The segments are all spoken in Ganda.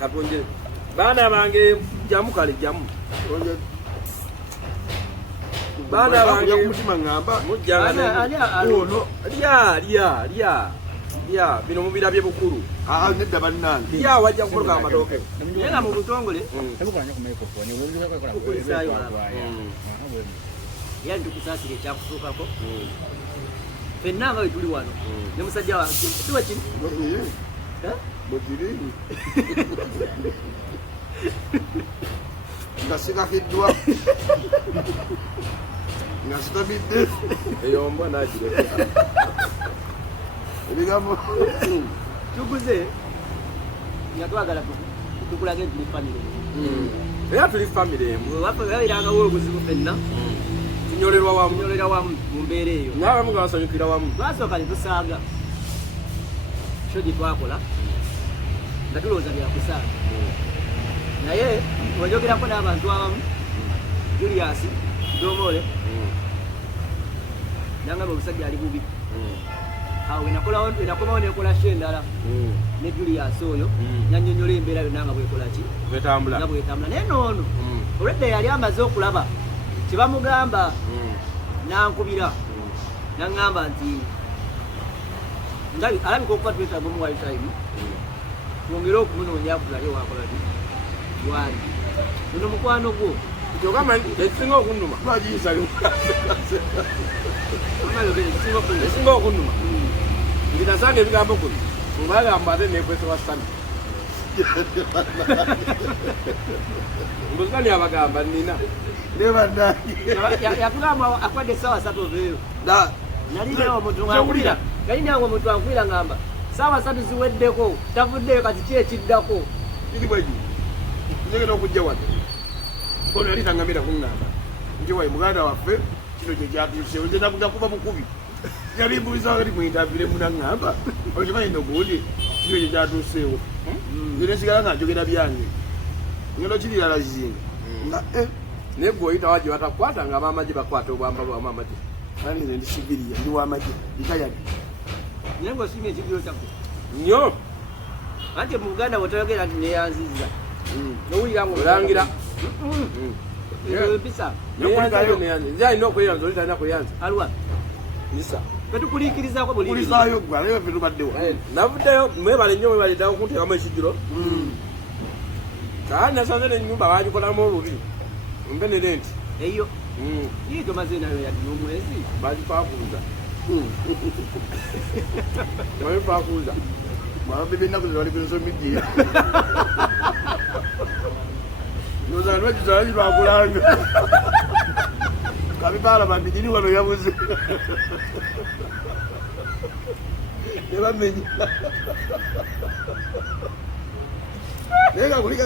katonje baana bange jamu kale jamu baana bange mutima ngamba mujjanga ono lya bino mubirabye bukulu nedda bannange lya wajja kumuluka amatooke era mu butongole yali tukusaasira ekyakutuukako ffenna nga we tuli wano ne musajja wa kiwa kino bwekiri nga sikakiddwa nga sitabidde eyo mbwa nagireka ebigambo tuguze nga twagala tukulaga tuli famire era tuli famire emu wabeerangawo obuzibu ffenna tunyolerwa wamu mu mbeera eyo n'abamu nga basanyukira wamu twasooka ne tusaaga kyo gye twakola nga tulowooza byakusaaga naye ojogerako n'abantu abamu Julius Domole nangamba omusajja ali bubi awo enakomawo nekola sho endala ne Julius oyo nyanyonyola embeera yonna nga bwekolaki nga bwetambula naye noono olwedda yali amaze okulaba kyebamugamba nankubira naŋŋamba nti alabika okuba twetaaga omuwayo time twongere okumunoonya kulale wakolaki wali guno mukwano gwo kyogamba ekisinga okunduma ekisinga okunduma nti nasanga ebigambo kuno mbagamba ate nekwese wasani mbuzikani abagamba nina yakugamba akwadde essaawa 3 oveeyo nalinawo omuntu ngaankulira yalinawo omuntu ankulira ngamba ssaawa 3 ziweddeko tavuddeyo kati ki ekiddako iri bwegi njegera okujja wano ono yali tangambira kuŋŋamba nti wayi muganda waffe kino kye kyatuusewo nze nakuba mukubi yali mbuuza wakati mwintavire munaŋŋamba okimanyi nogundi kino kye kyatuuseewo nze nesigala nga njogera byange ngendo kirirala zizinga nga naye gwe oyita waje batakukwata nga abamagye bakwata obwamba bwamu amagye kandi nze ndi sibiriya ndi wamagye itayali naye ngaosiimye ekigiro kyakko nnyo anti mu Buganda bwetayogera nti neyanziza nowulira ngo olangira empisa nze alina okweyanza oli talina kweyanza alwa isa tetukuliikirizako kulisaayo gwe naye ffe tubaddewo navuddeyo mwebale nnyo mwebaleddako kunteekamu ekijiro kaali nasanze nenyumba bagikolamu olubi mbenere nti eyo iye tomaze nayo yaddi omwezi bagipaakuuza bagipaakuuza mwabadde byennaku ze bali kunsoma midiya nozalwekizala kitwakulanga kabibaala babidini wano yabuze nebamenyi naye nga kulika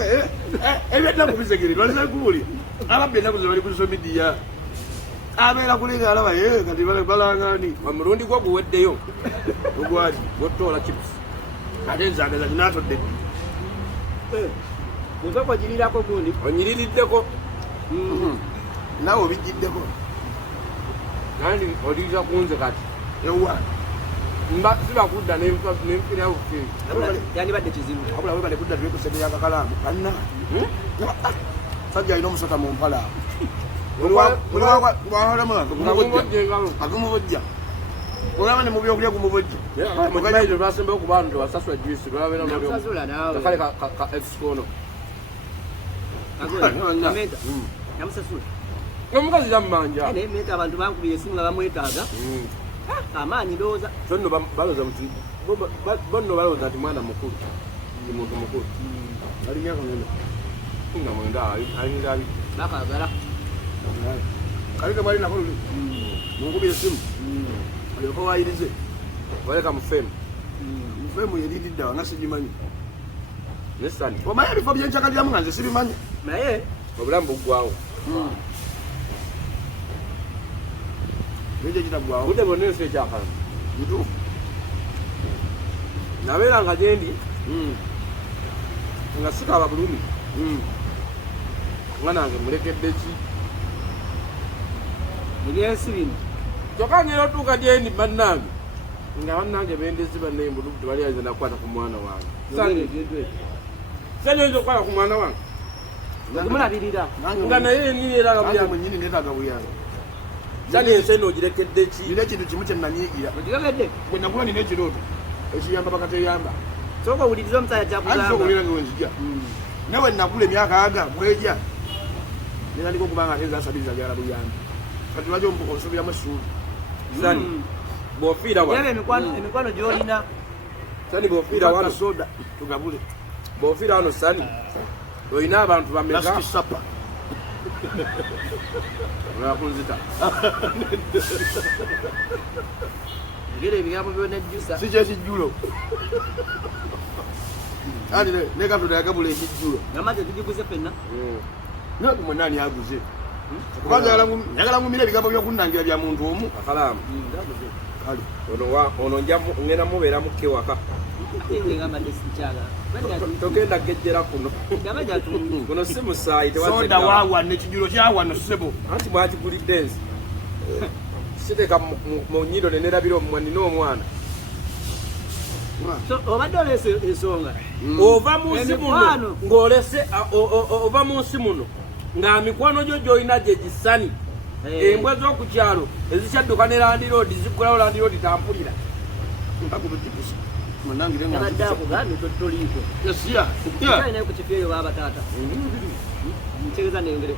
ebyennaku bisegere twalisakuwulira ababba ennaku ze bali kunsoma midiya abeera kulinga alaba kati balangani omulundi gwo guweddeyo ogwati gotoola chips ate nzagaza kinatodde nkoko girirako gundi onyiririddeko nawe obijiddeko kandi oliiza kunze kati ewa sibakudda nenfirawo yandibadde kizibu abula webale kudda twekusebera akakalaamu kanna sajja alina omusota mu mpala agumubojja olaba ne mubyokulya gumubojja mukimairo lwasembayo ku bantu tebasasula juisi lwabeerakale ka exikono yamusasula omukazi yammanja naye meta abantu bankubira esimu nga bamwetaaga amaanyi ndowooza so nno balooza nti bonno balooza nti mwana mukulu ndi muntu mukulu ali myaka mwenda nga mwenda alinira abiri bakagala kalike mwali nako munkubira esimu alyoka wayirize waleka mufeemu mufeemu yerindiddawa nga sigimanyi nesani omanyi ebifo byencakaliramu nga nze sibimanyi naye obulamu buggwawo ekyo kitagwawo budde bwonna ensi ekyakala ntuufu nabeera nga gyendi nga sikaba bulumi nga nange mulekedde ki ebyensi bino kyokka ngera otuuka gyendi bannange nga bannange bendezi bannembu tebali ayinza nakukwata ku mwana wange sani oyinza okukwata ku mwana wange mulabirira nga naye nieraga mwenyini netaga buyanga sani ensi eno ogirekedde ki nina ekintu kimu kyenanyiigira okiregedde bwe nakuba nina ekirooto ekiyamba bakateyamba soka owuliriza omusaya kyakugamba wenzija nawe nakula emyaka aga bweja nenandika okuba nga ate zasabiriza gyala buyambi kati lwaki omusubiramu essuubi sani bw'ofiira wano emikwano gy'olina sani bw'ofiira wano soda tugabule bw'ofiira wano sani olina abantu bameka sapa olakunzita egera ebigambo byonejjusa si kyekijjulo andi nekatoda yagabula ekijjulo namaze tugiguze fenna naku mwenani aguze kubanga njagala ngumira ebigambo byokunnangira bya muntu omu akalaamu ono ngenda mubeera mukke waka togenda gejjera kuno kuno si musaayi soda wawana ekijjulo kyawano sebo anti mwakigulidde ensi siteka mu nnyindo nenerabira omumwa nina omwana obadde olese ensonga ova mu nsi muno ng'olese ova mu nsi muno nga mikwano gyo gy'olina gye gisani embwa z'okukyalo ezikyadduka ne landiroodi ziggulawo landiroodi tampulira toliiko alinayo ku kifo eyo baabataata nkyegeza nengere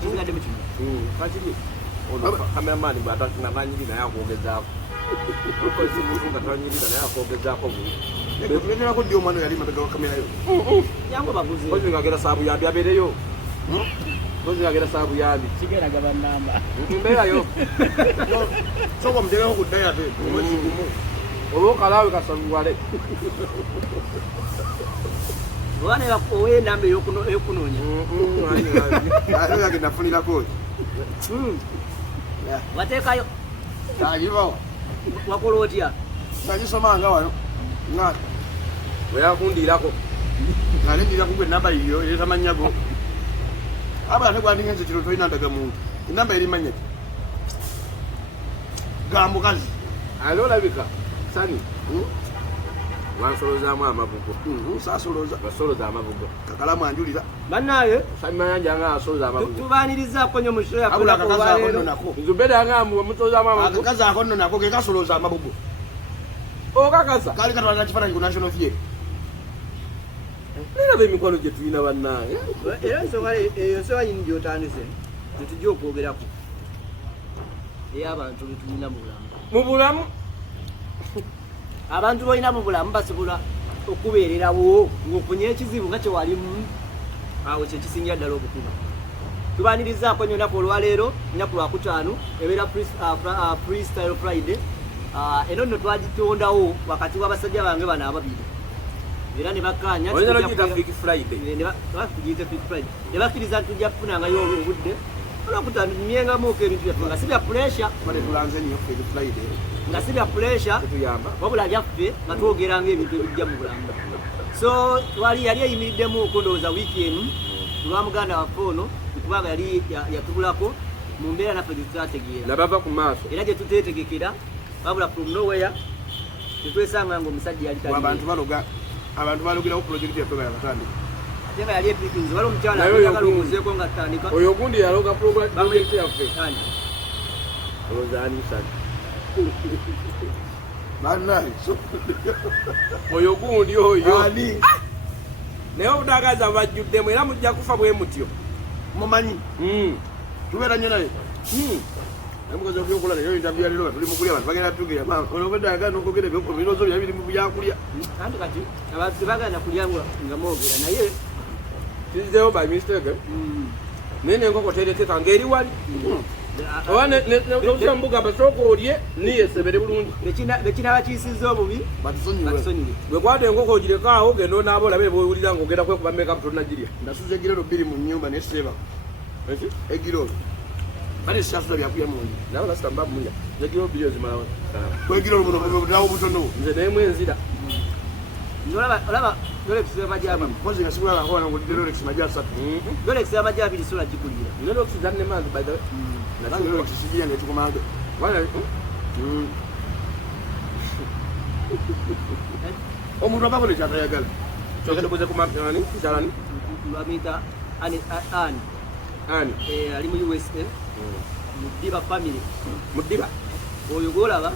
kizigadde mu kino kakiri kameramani bwatananyiri naye akwogezaako okozimuntu nga tanyirira naye akwogezaako tuleterako ddi omwana yali mabega wa kamerayo yangu babuze ozingagera saabuyambi abeereyo ozingagera saabuyambi kigeraga bannamba mbeerayo soka omutegeko ku ddayo ate omwekigumu oba okalaawe kasaluwale owana owa enamba eyokunoonya ate yagenda afunirako wateekayo agibawo wakola otya nagisomanga wano nga weyakundiirako nga nendiraku gwe enamba iyo eretamanyago aba ate gwandingenze kiro tolina ndaga muntu enamba eri manya ki ga mukazi ale olabika sani wansolozaamu amabugo sasoloza basoloza amabugo kakalamu anjulira bannaaye samayanja nga asoloza amabugo tubanirizaako nyo mu show abula akakazaako nno yakolako nako nzubeda nga musolozaamu amabugo akakazaako nno nako kekasoloza amabugo okakasa kali katwalira kifaananyi ku national theatre eraba emikwano gye tulina bannaaye era ensonga yini gyotandise tetujja okwogerako ey'abantu betulina mu bulamu mu bulamu abantu balina mu bulamu basobola okubeererawo ng'ofunye ekizibu nga kyewalimu awo kyekisingira ddala obukulu tubanirizaako nyo nnaku olwaleero nnaku lwakutaano ebeera freestyle friday eno nno twagitondawo wakati w'abasajja bange bano ababiri era ne bakkaanya tugiyite Freak Friday ne bakkiriza nti tujja kufunangayo obudde olwakutaano tumyengamuuko ebintu byaffe nga si bya puresha nga si bya puresha wabula byaffe nga twogeranga ebintu ebijja mu bulamu so yali eyimiriddemuuko ndowooza wiiki emu olwa muganda waffe ono kubanga yali yatubulako mu mbeera naffe gyetutategeera nabava ku maaso era gye tuteetegekera wabula from nowhere tetwesanga nga omusajja yali abantu balogerawo pulojekiti yaffe bayakatandika ate nga yali epikinzi wali omukyala agalumuzeeko nga tutandika oyo gundi yaloga pulojekiti yaffe olozaanisani oyo gundi oyo naye obutagaza bajjuddemu era mujja kufa bwe mutyo mumanyi tubeera nnyo naye omukazi obyokola naye interview yalero nga tuli mukulya abantu bagenda tugira olwobedda yagala nokogera ebyobirozo bya biri mu byakulya anti kati abantu tebagana kulya nga mwogera naye kizizeewo by mistake naye nenkoko tereteeka ng'eri wali oba nokusa mbuga basooka olye niyesebere bulungi bekinaba kiyisizza obubi batusonyiwe bwekwata enkoko ogirekawo genda onaaba olabe bwewulira ngaogenda kwekuba meka tonagirya ndasuza egirolo bbiri mu nnyumba naye seeba egirolo bale sasula byakulya mungi nawe lasita mba mulya egiro bbiri ozimalawo kwegirolo buno bunawo butono nze naye mwenzira olaba Rolex y'amajja abiri. Kozi ngasimula ngona ngo Rolex majja 3. Rolex y'amajja abiri sola gikulira. Rolex zanne manzi by the way. Na Rolex sijia ne tukomanga. Wala. Omuntu abakole kyatayagala. Chokera kuze kumapani chalani. Bamita ani. Ali mu USA. Mudiba family. Mudiba. Oyo golaba.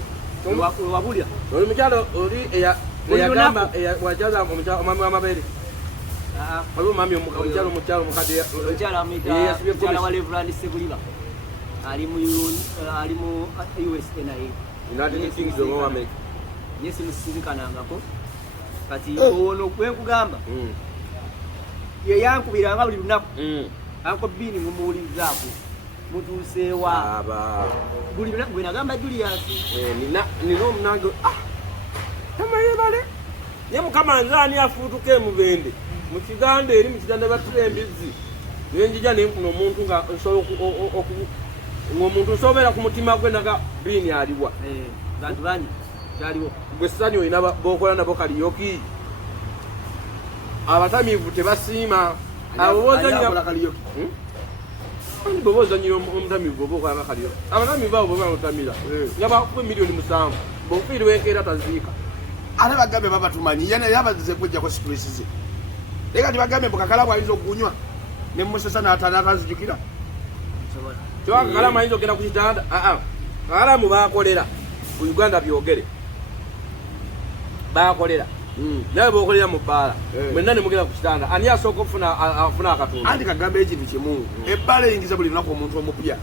Wabulya. Oli mujalo oli eyagamba wajaza omama wamabere. Waliwo mami omujalo mukade omukyala amuyita omukyala wa Reverend Sebuliba ali mu USA naye United Kingdom of America. Yes musizikanangako kati ono kwekugamba ye yankubiranga buli lunaku anko bini mumuwulizaako mutuusewa buli lunaku gwe nagamba Julius nina omunange tamayebale ye mukama nzaani afuutuke mubende mu Kiganda eri mu Kiganda batula embizzi nenjija nenfuna omuntu nga ng'omuntu nsobera ku mutima gwe naga bini aliwa bantu bani kyaliwo gwe ssanyu olina b'okola nabo kaliyoki abatamiivu tebasiima abo bozanya bw'ozanyira omutamiivu oba okola nga kaliyoki abatamiivu abo bwe bamutamira nga bakuba miliyoni 7 bw'ofiirwa enkeera taziika ate bagambe babatumanyi yabazize kwejjako stress ze naye kati bagambe mbukakala bwayinza okunywa ne musesa n'atazijukira kyakakalamu ayinza okgenda ku kitanda kakalamu bakolera ku Uganda byogere bakolera naye bokolera mu bbaala mwenna ne mugenda ku kitanda ani asooka afuna akatundu anti kagambe ekintu kimu ebbaala eyingiza buli lunaku omuntu omupya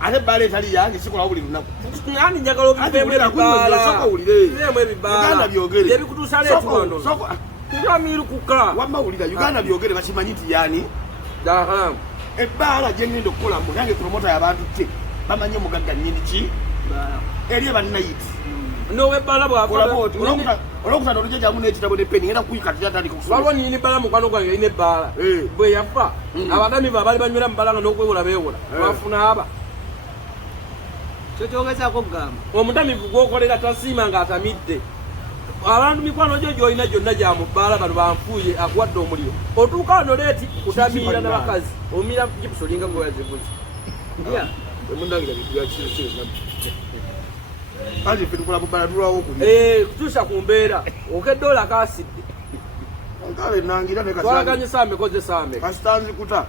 ate ebbaala etali yange sikolawo buli lunaku ani njagala obiveemu ebibaala byogere ebikutuusa leetuwano amirukuka wamawulira Uganda byogere bakimanyi nti yani ebbaala gyengenda okukola mbu nange promota y'abantu te bamanyi omugagga nnyini ki eri bannayiti nowebbaala olwokusatu olujjajamu n'ekitabo n'epeni ngenda kuyika titatandika waliwo nyini bbaala mukwano gwange yalina ebbaala bwe yafa abadamivu abaali banywera mu bbaala nga n'okwewola beewola bafuna aba kyokyongezaako kugamba omutamivu gwokolera tasiima ng'atamidde abantu mikwano gyo gyolina gyonna gya mu bbaala bano banfuuye akuwadde omuliro otuuka wano leeti kutamiira n'abakazi omira gipusolinga gwewazibuzi emundangira bintu byakirikirina kale ffe tukola mubbaala tulwawo kutuusa ku mbeera okedde akaasidde kale nangira twaganyisa amekozesa ame kasitanzikuta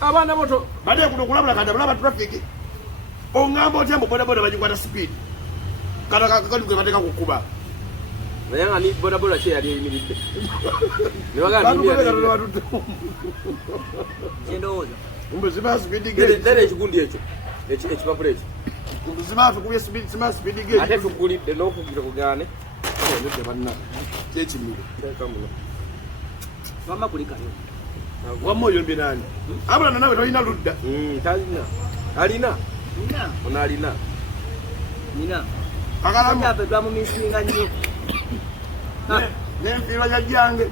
abaana boto badde kuno okulabula kati abulaba trafiki ongamba otya mbu bodaboda bagikwata speed kati gwe bateeka kukuba naye nga ni bodaboda kye yali eyimiridde kyendowooza mbuzima speed gere ekigundi ekyo ekipapula ekyo mbuzima tukubye sima speed gate ate tugulidde n'okugira kugaane banna kyekimiro muno wamma kulikayo wamma oyo mbi nani abulana nawe tolina ludda talina alina ono alina nina kakalamu ape twamumisinga nnyo nenfiirwa jajjange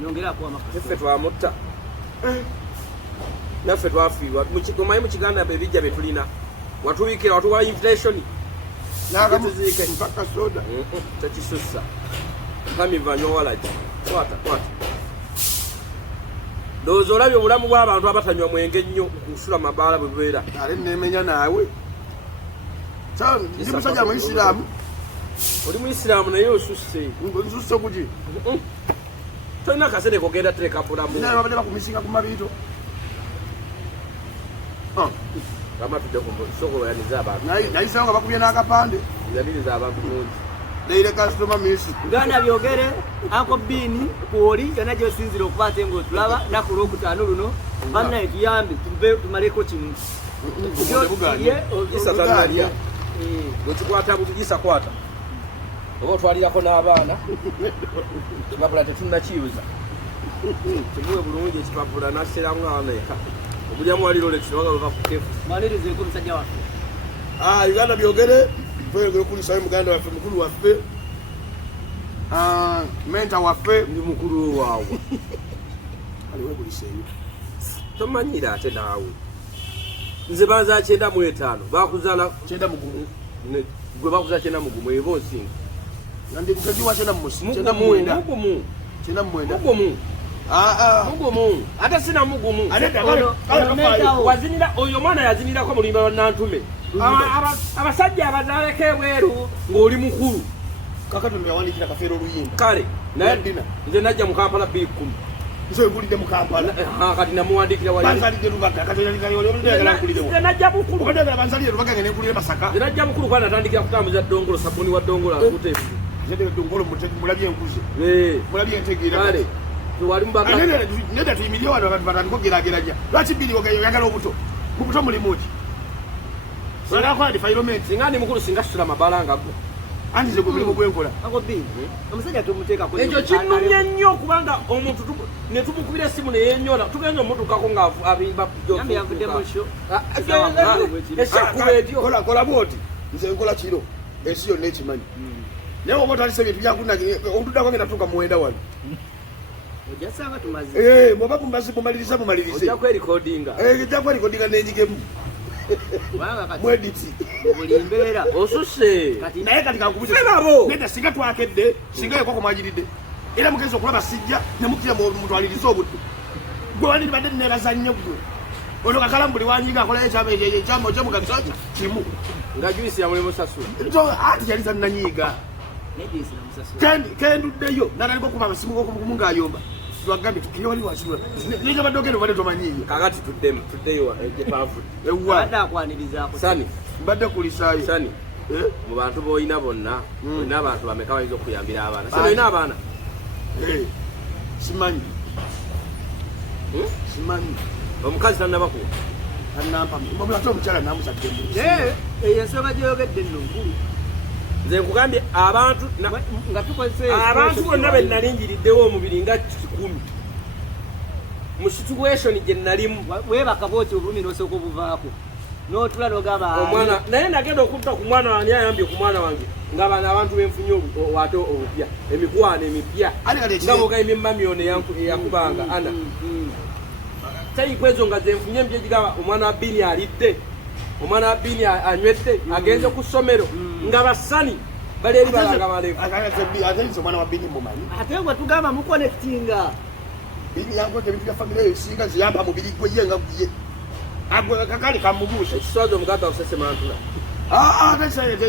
nyongerako amakasi naffe twamutta naffe twafiirwa omanyi mu Kiganda ebijja bye tulina watubikira watuwa invitation nakamuziike mpaka soda tekisussa tamiva nyowalaki kwata ndowooza olabye obulamu bw'abantu abatanywa mwenge ennyo kusula mabaala bwe bubeera ale nemenya naawe ndi musajja muisiraamu oli muisiraamu naye osusse nsusse kuki tolina kasente kogenda tereka bulamu babadde bakumisinga ku mabiito amatudde kusokoloyaniza abantu nayisawo nga bakubye n'akapande yaniriza abantu mungi leire kasitoma misi Uganda byogere anko bini kwoli yonna gyosinzira okuba ate ng'otulaba naku olwokutaano luno bannaye tuyambe tumaleko kimu isatanalya bwekikwata butugisa kwata oba otwalirako n'abaana ekipapula tetunnakiyuza kimuwe bulungi ekipapula naseramu abaana eka obulyamu wali Rolex nobaga bava ku kefu malirizeeko omusajja waffe Uganda byogere tweyogere okulisayo muganda waffe mukulu waffe menta waffe ndi mukulu waawe aliweguliseeyo tomanyira ate naawe nze banza 95 bakuzaala 9 mugumu gwe bakuzaala 9 mugumu eba onsinga nandi mkazi wa 9 mugumu China mwenda. Mugumu. Mugumu. Ate sina mugumu. Wazinira oyo mwana yazinira ko mulimba Nantume. Abasajja abazaleke ebweru ng'oli mukulu. Kakati mwawandikira kafero luyimba. Kale, naye dina. Nze najja mu Kampala 2010. Nze ngulide mu Kampala. Kati namuwandikira wali. Banzalide Rubaga. Kati nalikali oli ndagala ngulide. Nze najja mukulu. Okadagala banzalide Rubaga ngene ngulide Masaka. Nze najja mukulu kwa natandikira kutambuza Dongolo sabuni wa Dongolo akute. Nze Dongolo mulabye enkuze. Mulabye entegeera. Kale. Tuwali mbaka. Nenda tuyimiriye wano abantu batandika okugerageranya. Lwaki biri oyagala obuto? Mu buto mulimu ki? Sala kwa environment. Singani mukulu singasula mabalanga go. Andi ze kulimu gwenkola. Ako bi. Omusajja tumuteeka ko. Ekyo kinnumye nnyo kubanga omuntu ne tumukubira essimu ne yenyola. Tugenze omuntu kako nga abimba jo. Yambi yakudde mu show. Eshakubeetyo. Kola bwoti. Nze nkola kiro. Esi yonna ekimanyi. Naye oba otwalisa ebintu byakunagire omutuddako ngenda tuuka muwenda wano. Ojasanga tumaze. Mwoba mumaliriza mumalirize. Ojja kwerekodinga. Ojja kwerekodinga n'enjigemu. Wanga kati. Mwediti. Buli mbeera. Osuse. Naye kati kankubuze. Nenda singa twakedde, singa Ekoko mwagiridde. Era mugenzi okulaba sijja ne mukira mutwaliriza obudde. Gwe wali badde neebazannyo gwe. Ono kakalamu buli wanyiga akola ekyama okyomugabisa kimu. Nga juisi ya mulimu sasula. Ati yali zannanyiiga. Kenduddeyo nanaliko kuba amasimu g'okumugaayomba twagambye tukiri wali wasula niga badogero bade tomanyiiyo kakati tuddeyo epaavu ewakwanirizaako sani mbadde kulisaayo sani mu bantu boyina bonna olina abantu bameka bayinza okuyambira abaana sani olina abaana simanyi simanyi omukazi tannabakuwa annampa ate omukyala namusaddemu eyo ensonga gyeyogedde nno nkulu nze nkugambye abantu bonna be nalingiriddewo omubiri nga 10 mu situation gye nalimu weebaka booti obulumi n'osooka obuvaako n'otula n'ogamba omwana naye nagenda okutta ku mwana wange ayambye ku mwana wange nga bano abantu benfunye ate obupya emikwano emipya nga bogambye mamyoni eyakubanga ana tayikwezo nga zenfunye empya egigamba omwana wa Bini alidde omwana wa Bini anywedde agenze ku ssomero nga basani bali eri balanga malevu ate omwana wa Bini mumanyi ate gwe tugamba muconnectinga Bini yankweka ebintu bya famire eyo singa ziyamba mubiri gwe ye nga guye kakale kamubuuse ekiswaza omugaga osesemantula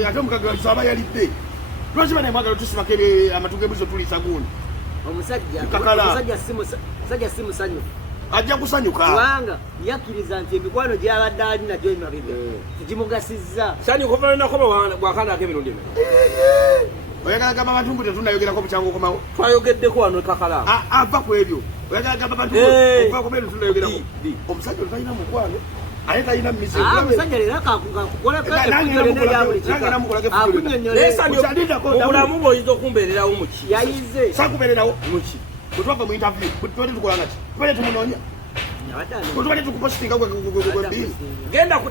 ate omugaga aba yalidde lwaki bana emwagala tusimako amatu g'embuzi otulisa gundi omusajja si musanyufu ajja kusanyuka kubanga yakkiriza nti emikwano gy'abadde ali nagyo emabega tegimugasizza sani okuvaanako bwakanako emirundi ena oyagala gamba abantu mbu tetunnayogerako bukyangu okomawo twayogeddeko wano kakala ava ku ebyo oyagala gamba abantu ovako benu tunnayogerako omusajja oli talina mukwano ate talina musajja leero obulamu bwoyinza okumbeererawo muki yayize sakubeererawo muki bwetwava mu interview tubadde tukolanga ki tubadde tumunonya bwetubadde tukupositinga gwebiri genda ku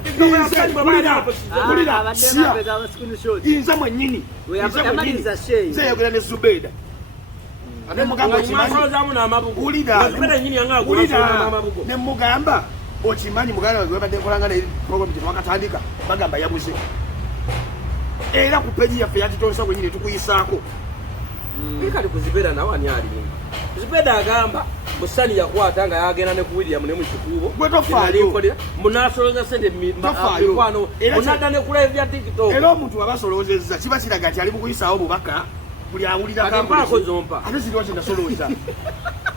inza mwennyini nze yogera ne Zubeida ate mugamba ne mugamba okimanyi muganda wange webadde nkolanga ne program gye twakatandika bagamba yabuze era ku peji yaffe yatitonsa gwenyini tukuyisaako kati kuzibeera nawe ani alimu Zubeida agamba musani yakwata nga yagenda ne ku William ne mu kikuubo gwe tofaayo munasoloza sente mikwano munadda ne ku live ya TikTok era omuntu abasolozezza kiba kiraga nti ali mu kuyisaawo bubaka buli awulira mpaako zompa ate ziriwa kye nasolooza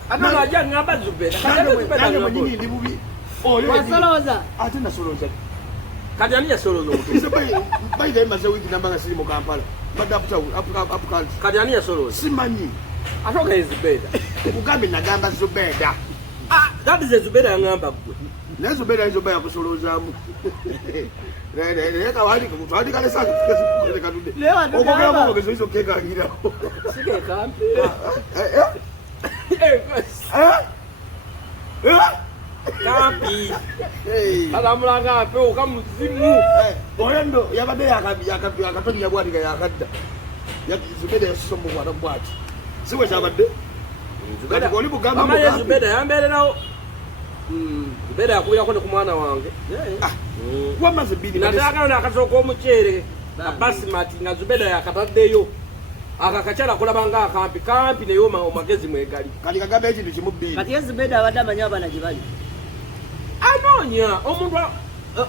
ate najja ngamba Zubeida nange mwenyini ndi bubi wasolooza ate nasolooza kati ani yasolooza omutu bayirayo maze wiiki namba nga siri mu Kampala badde apukant kati ani yasolooza simanyi ate ogaye Zubeida kugambe nagamba Zubeida that is Zubeida yangamba gwe naye Zubeida ayinza yakusoloozaamu naye kawandika mutwandika lesange okogera mumogezi oyinza okekangirawo sikekampi kampi alamulaga apeuka muzimu oyo nno yabadde yakatonya bwatika yakadda Zubeida yasusa mubwana bwati siwe kyabadde oli bugamba Zubeida yambeererawo Zubeida yakubirako ne ku mwana wange wamaze bini natagala nakasooka omuceere abasimati nga Zubeida yakataddeyo akakachala kulabanga akampi nayo magezi mwegali kati kagambe ekintu kimu bbiri kati ezibeda abadde amanya abana gye bali anoonya omuntu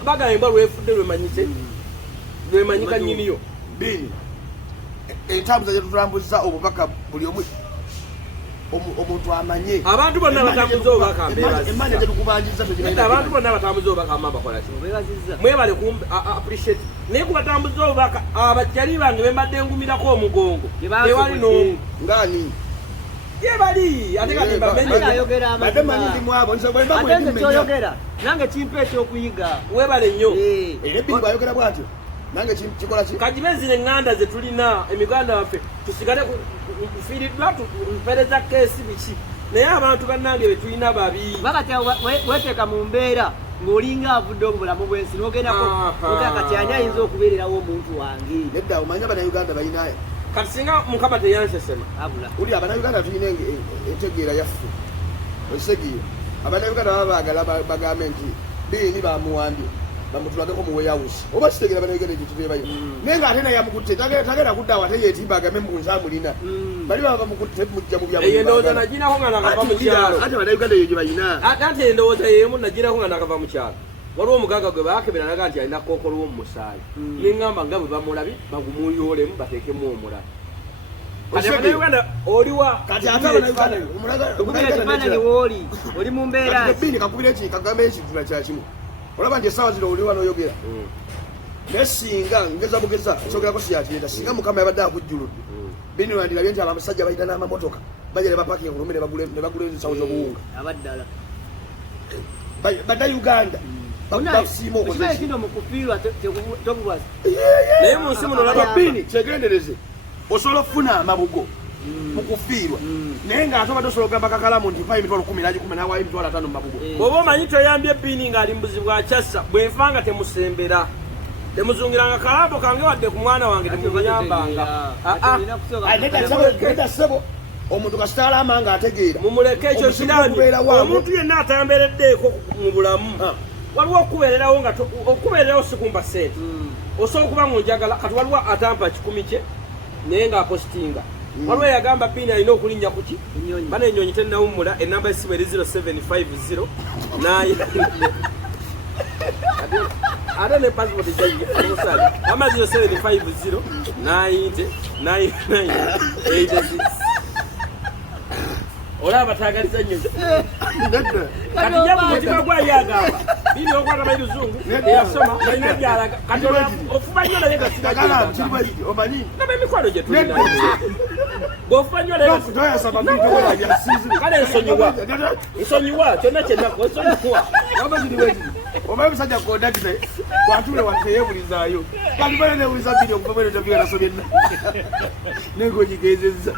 bagamba lwefudde lwemanyika nyiniyo bbiri entambuza gyetutambuza obubaka buli omu omuntu amanye abantu bonna batambuza obubaka emanja gyetukubanjiza abantu bonna batambuza obubaka bakola ki mwebale appreciate naye kubatambuza obubaka abakyali bange bembadde ngumirako omugongo tewali n'omu ngani yebali ate kati bamenyekyoyogera nange kimpa ekyokuyiga webale nnyo era ebbiri bwayogera bwatyo nange kikola ki kati bezino eŋŋanda ze tulina emiganda waffe tusigale fiiriddwa mpereza keesi biki naye abantu bannange be tulina babi bakatya weteeka mu mbeera ng'olinga avudde obulamu bwensi n'ogendako kati ani ayinza okubeererawo omuntu wange nedda omanye abannayuganda balina kati singa mukama teyansesema uli abannayuganda tulina entegeera yaffe okisegiyo abannayuganda baba baagala bagambe nti biini bamuwambye bamutulageko mu weyawusi oba kitegeera bannayuganda ekyo kibeebayo naye ng'ate naye yamukutte tagenda kuddawo ate yeetimba agambe munsi amulina bali baba bamukutte mujja mu eyo endowooza naginako nga nakava mu kyalo ate abannayuganda eyo gye balina ate endowooza yemu naginako nga nakava mu kyalo waliwo omugagga gwe baakebera naga nti alina kookolo w'omumusaayi neŋŋamba nga bwe bamulabi bagumuyoolemu bateekemu omulabi kati abannayuganda oliwa kati ate abannayuganda ekifaananyi wooli oli mu mbeera bini kakubira eki kagambe ekitula kyakimu olaba nti essaawa zino oliwa n'oyogera naye singa ngeza bugeza ekyogerako siyakireeta singa mukama yabadde akujjuludde bini wandirabye nti abasajja bayita n'amamotoka bajja ne bapakinga kulumi ne bagula ensawo z'obuwunga abaddala bannayuganda bakusiima kino mukufiirwa tobubaza naye mu nsi muno olaba bini kyegendereze osobola okufuna amabugo mukufiirwa naye ng'ate obadde osobola okugamba kakalamu nti mpayo emitwalo 10 nagi 10 nawaayo emitwalo 5 mu mabugo bw'oba omanyi toyambye ebbini ng'ali mbuzi bwa kyassa bwenfa nga temusembera temuzungiranga kalambo kange wadde ku mwana wange temumuyambanga nedda ssebo omuntu kasitaalama nga ategeera mumuleke ekyo kirani omuntu yenna atambereddeeko mu bulamu waliwo okubeererawo nga okubeererawo sikumba sente osobola okuba ngaonjagala kati waliwo atampa 10 kye naye ng'apositinga waliwo yagamba pini alina okulinnya kuki bana ennyonyi tennawummula enamba y'essimu eri 0750 ate ne passport jamusali ama 0750 90 olaba batagaliza nnyo kati jamutima gwali agamba bini okwata bayiruzungu eyasoma balina gyalaga kati ofuba nnyo naye nga omanyi naba emikwano gye tulina bw'ofuba nnyo kale nsonyiwa kyonna kyenako nsonyiwa omanyi musajja kondakita kwatule wate yeebulizaayo kati bale neebuliza biri okuva mwene tabiga nasobyenna nengogigeezezza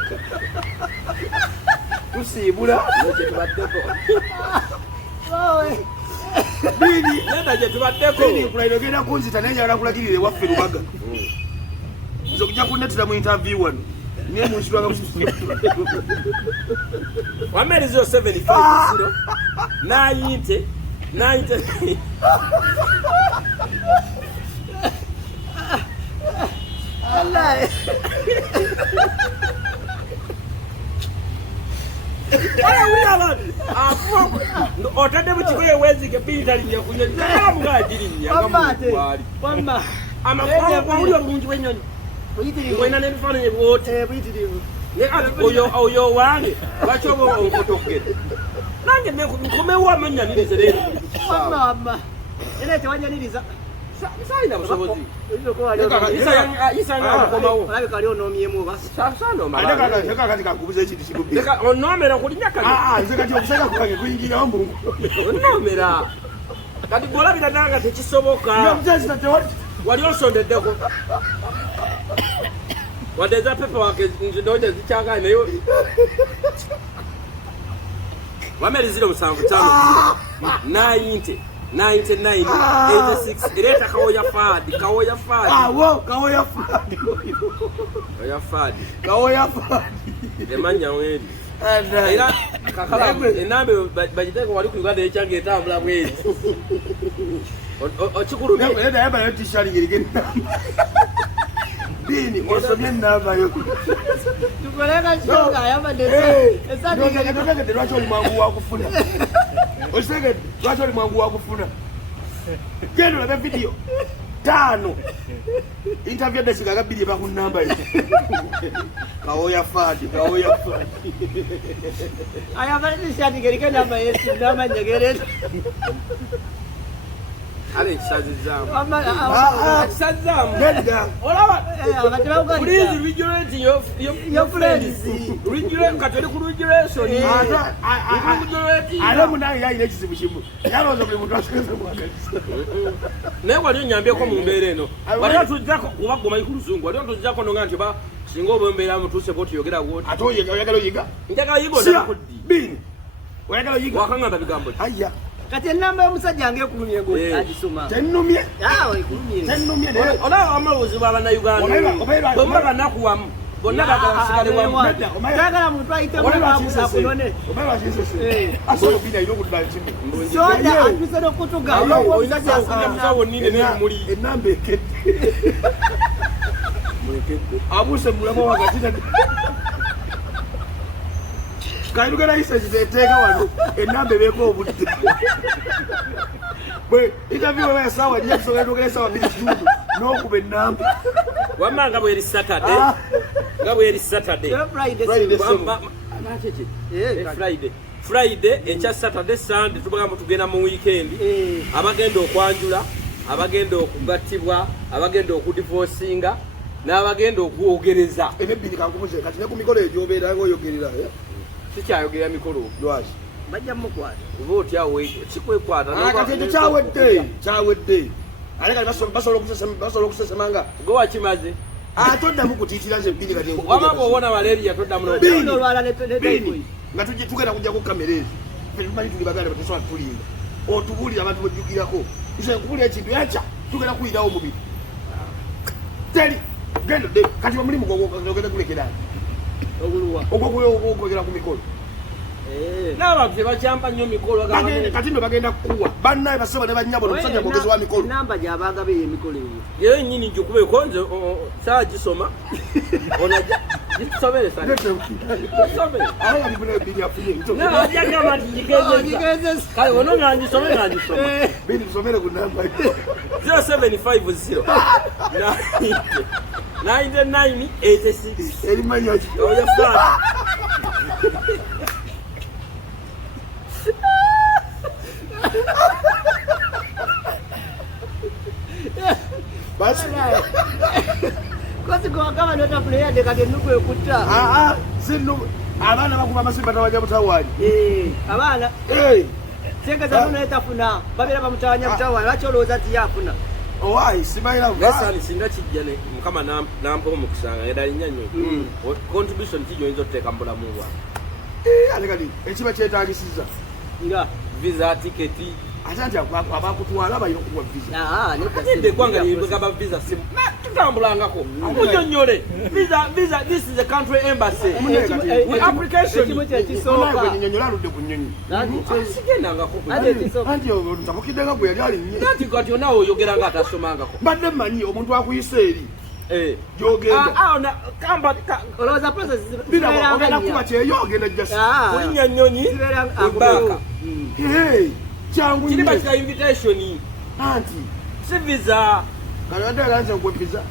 tusiibula bini nenda gye tubaddeko nkulayira ogenda kunzita naye njagala kulagirira ewaffe lubaga nze okujja kunnetera mu interview wano naye munsirwanga wameri 0750 90 otadde mukikoye wezike biitalinnya kunyonyamugagirinnya amakowuli obulungi bw'ennyonyi wena n'ebifaananyi bwote oyo wange lwaki oba onkotokere nange nkomewo amannyanirize leero era tewanyaniriza salina busobozi isanga amukomawo olabika ali onoomyemu oba kakati kankubuza ekintu kikubbi onoomera kulinya nze kati okusaka kwange kuyingirawo mbungu onoomera kati bw'olabira nanga tekisoboka wali osondeddeko wadde eza pepa wange ndoja zicyangaye naye wameri 075 90 99 86 ereta kawoya fadi emanya weri era kakala enambe bajiteko wali ku Uganda echange etambula bweri ochikurumye ereta yaba yo tishali ngirigenda Bini osomye namba yo. Tukoleka shoga yamba desa. Esadi lwaki oli mwangu wakufuna. Osege lwaki oli mwangu wakufuna. Gendo labe video 5. Interview desika kabiri ba ku namba yo. Kaoya fadi. Ayamba desa gerike namba yesu namba nyegereza. Ale sazizamu. Sazizamu. Olaba. Please regulate your friends. Regulate katoli ku regulation. Ale munange yaine ekizibu kimu. Yaloza buli muntu asukeze mwagalisa. Naye wali onyambyeko mu mbeera eno. Wali otujjako kuba goma ikuluzungu. Wali otujjako nonga nti ba singa obembeera mutuse boti yogera woti. Ate oyagala oyiga. Njagala yigo ndakuddi. Bini. Oyagala oyiga. Wakangamba bigambo. Aya. Kati namba y'omusajja ngekulumye ngo agisoma. Tennumye. Ekulumye. Tennumye. Olaba amalowoozi b'Abannayuganda. Bonna banakuwamu. Bonna bagasigale wamu. Tagala muntu ayitemu akunone. Obaira kinsese. Asolo bina ino kudba chimbe. Soda atuse no kutuga. Oyinza okusawo nine ne muli. Enamba ekette. Mwekette. Abuse mulamo wakati na Kairugera isa jiteeka wano enamba ebeko obudde. Bwe interview wa sawa nje so edugere sawa bili studio n'okuba enamba. Wamanga bwe eri Saturday. Ngabwe eri Saturday. Friday echa Saturday Sunday tubagamba tugenda mu weekend. Abagenda okwanjula, abagenda okugattibwa, abagenda okudivorcinga n'abagenda okwogereza. Ebibiri kankubuze kati ne ku mikolo egyobeera ngoyogerera. Sikyayogera mikolo lwaki bajja mukwata oba otyawo kikwekwata kati ekyo kyawedde ale kati basobola okusesemanga gwe wakimaze toddamu kutiitira nze bbini kati wamaba owona malaria toddamu nga tugenda kujjaku kamera ezo tumanyi tuli baganda batesobola tulinda otubuulira abantu bwejjukirako nze nkubulira ekintu yakya tugenda kuyirawo omubiri teri genda kati omulimu ogenda gulekerani ogwogera ku mikolo n'abantu tebakyampa nnyo mikolo kati nno bagenda kukuwa bannaye basaba ne bannyabo nomusajja mwogezi wa mikolo namba gyabaga beyo emikolo eyo yeyo nyini gikubeeko nze saa gisoma gisomere ajagamba nti gigezekale ono nga ngisome nga ngisoma bini tusomere ku namba 0750 9986 erimanya ki oyafana basi kosi kwa kama nota player de kade nuko ekutta sinu abana bakuba masimba tawajja mutawali abana senga za nuna etafuna babira bamutawanya mutawali bacholoza ati yafuna owai simaila gasani singa kijjane mukama nampo mukusanga edali nnyo contribution kijjo inzo teka mbula muwa alekali ekiba kyetagisiza nga visa ticket atanja abakutwala bayino kuwa visa nende kwanga yibagaba visa simu tutambulangako munyonyole visa this is a country embassy with application kisoka nyonyola aludde ku nyonyi sigendangako anti ntabukiddenga gwe yali alinnye anti kati onawo oyogeranga atasomangako mbadde mmanyi omuntu akuyisa eri gyogenda olowooza process ogenda kuba kyeyo ogenda jasi kulinnya nnyonyi ebbaaka kyangu kiri bakira invitation anti si visa kaladala nze nkwe visa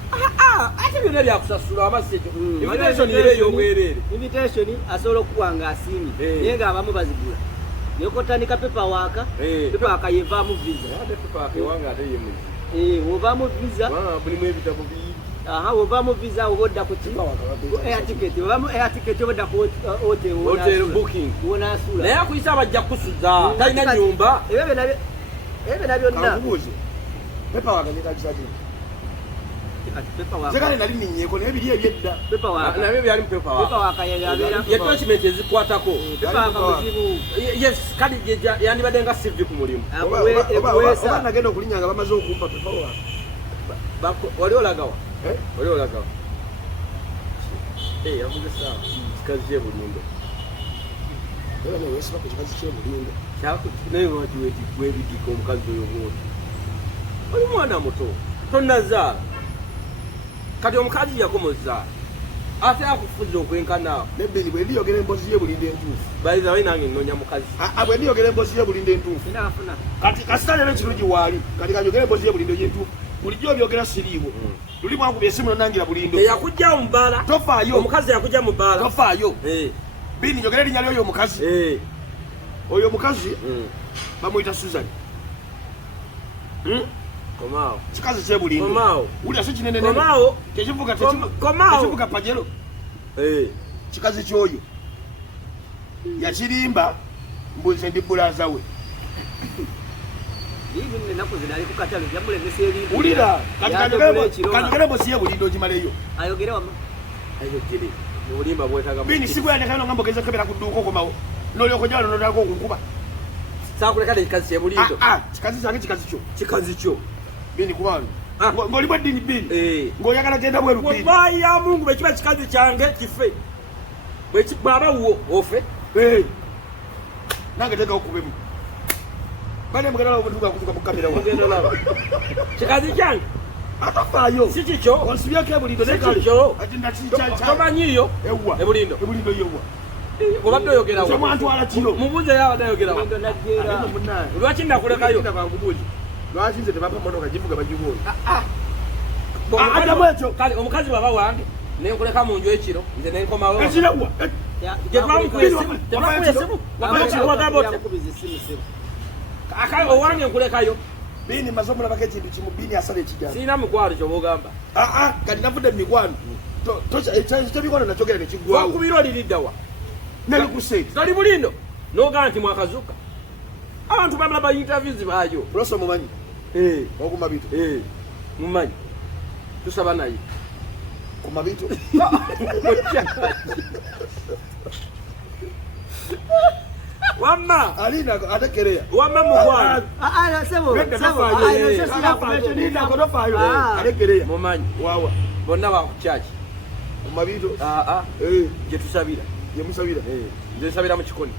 ate byonna byakusasula amasi ekyo invitation eba ey'obwereere invitation asobola okuwa ng'asiimye naye ng'abamu bazigula nekotandika pepawaaka pepawaaka yevaamu visa ewanga ate yemuzi wovaamu visa mulimu ebitabo bingi wovaamu visa oba odda ku air ticket wovaamu air ticket oba odda ku hotel booking wonasula naye akuyisa abajja kusuza talina nyumba ebyo byonna kankubuuze pepawaaka nyetagisaki zegale nali ninnyeko naye biri ebyedda nabyo byali mu pepawaaka ye document ezikwatako pepawaaka muzibu yes kadi yandibadde nga sivdi ku mulimu oba nagenda okulinya nga bamaze okumpa pepawaaka wali olagawa wali olagawa yavuga esaawa kikazi kyebulindo era newesiba ku kikazi kyebulindo naye wati webigika omukazi oyo bwoti oli mwana muto tonazaala kati omukazi yakomoza ate akufuza okwenkana nebiri bwe ndiyogera emboozi ye bulinde entuufu bayiza we nange nnonya mukazi bwe ndiyogera emboozi ye bulinde entuufu kati kasitaleero ekirungi waali kati kanyogera emboozi ye bulinde yentuufu bulijjo obyogera siriiwo luli mwankubye esimu nonangira bulindo eyakujja mu bbaala tofaayo omukazi yakujja mu bbaala tofaayo bini njogera erinnya lyoyo omukazi oyo omukazi bamuyita Susan komaawo kikazi kyebulindo komaawo ulya si kinene komaawo tekivuga pajero kikazi kyoyo yakirimba mbuze ndi bulaza we ulira kanjogere bosi ye bulindo okimaleyo ayogere wama ayogere obulimba bwetaga bini sikuyandekano nga mbogeza kebera ku dduuka okomawo n'olyokojala nonodako okunkuba sakuleka ne kikazi kyebulindo kikazi kyange kikazi kyo bini kubano ng'oli bwa ddiini bini ng'oyagala genda bweru bini wabayi ya mungu bwe kiba kikazi kyange kife bw'aba wo ofe nange teekawo kubemu bane mugenda laba omuntu gakutuka mu kamera mugenda laba kikazi kyange atafaayo si kikyo onsibyako ebulindo nekikyo nekale tomanyiyo ebulindo yowa obadde oyogerawo omwantwala kiro mubuze yabadde ayogerawo lwaki nakulekayo lwaki nze tebapa motoka givuga bagibuoyo kale omukazi baba wange nenkuleka mu nju ekiro nze nenkomawo ekirawa akale owange nkulekayo bini maze omulabako ekintu kimu bini asala ekigambo sirina mikwano kyobogamba kati navudde mu mikwano kyebikono nakyogera nekiggwawo wakubira oliriddawa nelikuse toli bulindo nogamba nti mwakazuka abantu bamala ba interviews baayo proso mumanyi okumabito mumanyi tusaba naye kumabito wamma alina atekereya wamma mukwano atekereya mumanyi wawa bonna bakukyaki kumabito gyetusabira yemusabira nze nsabira mu kikoni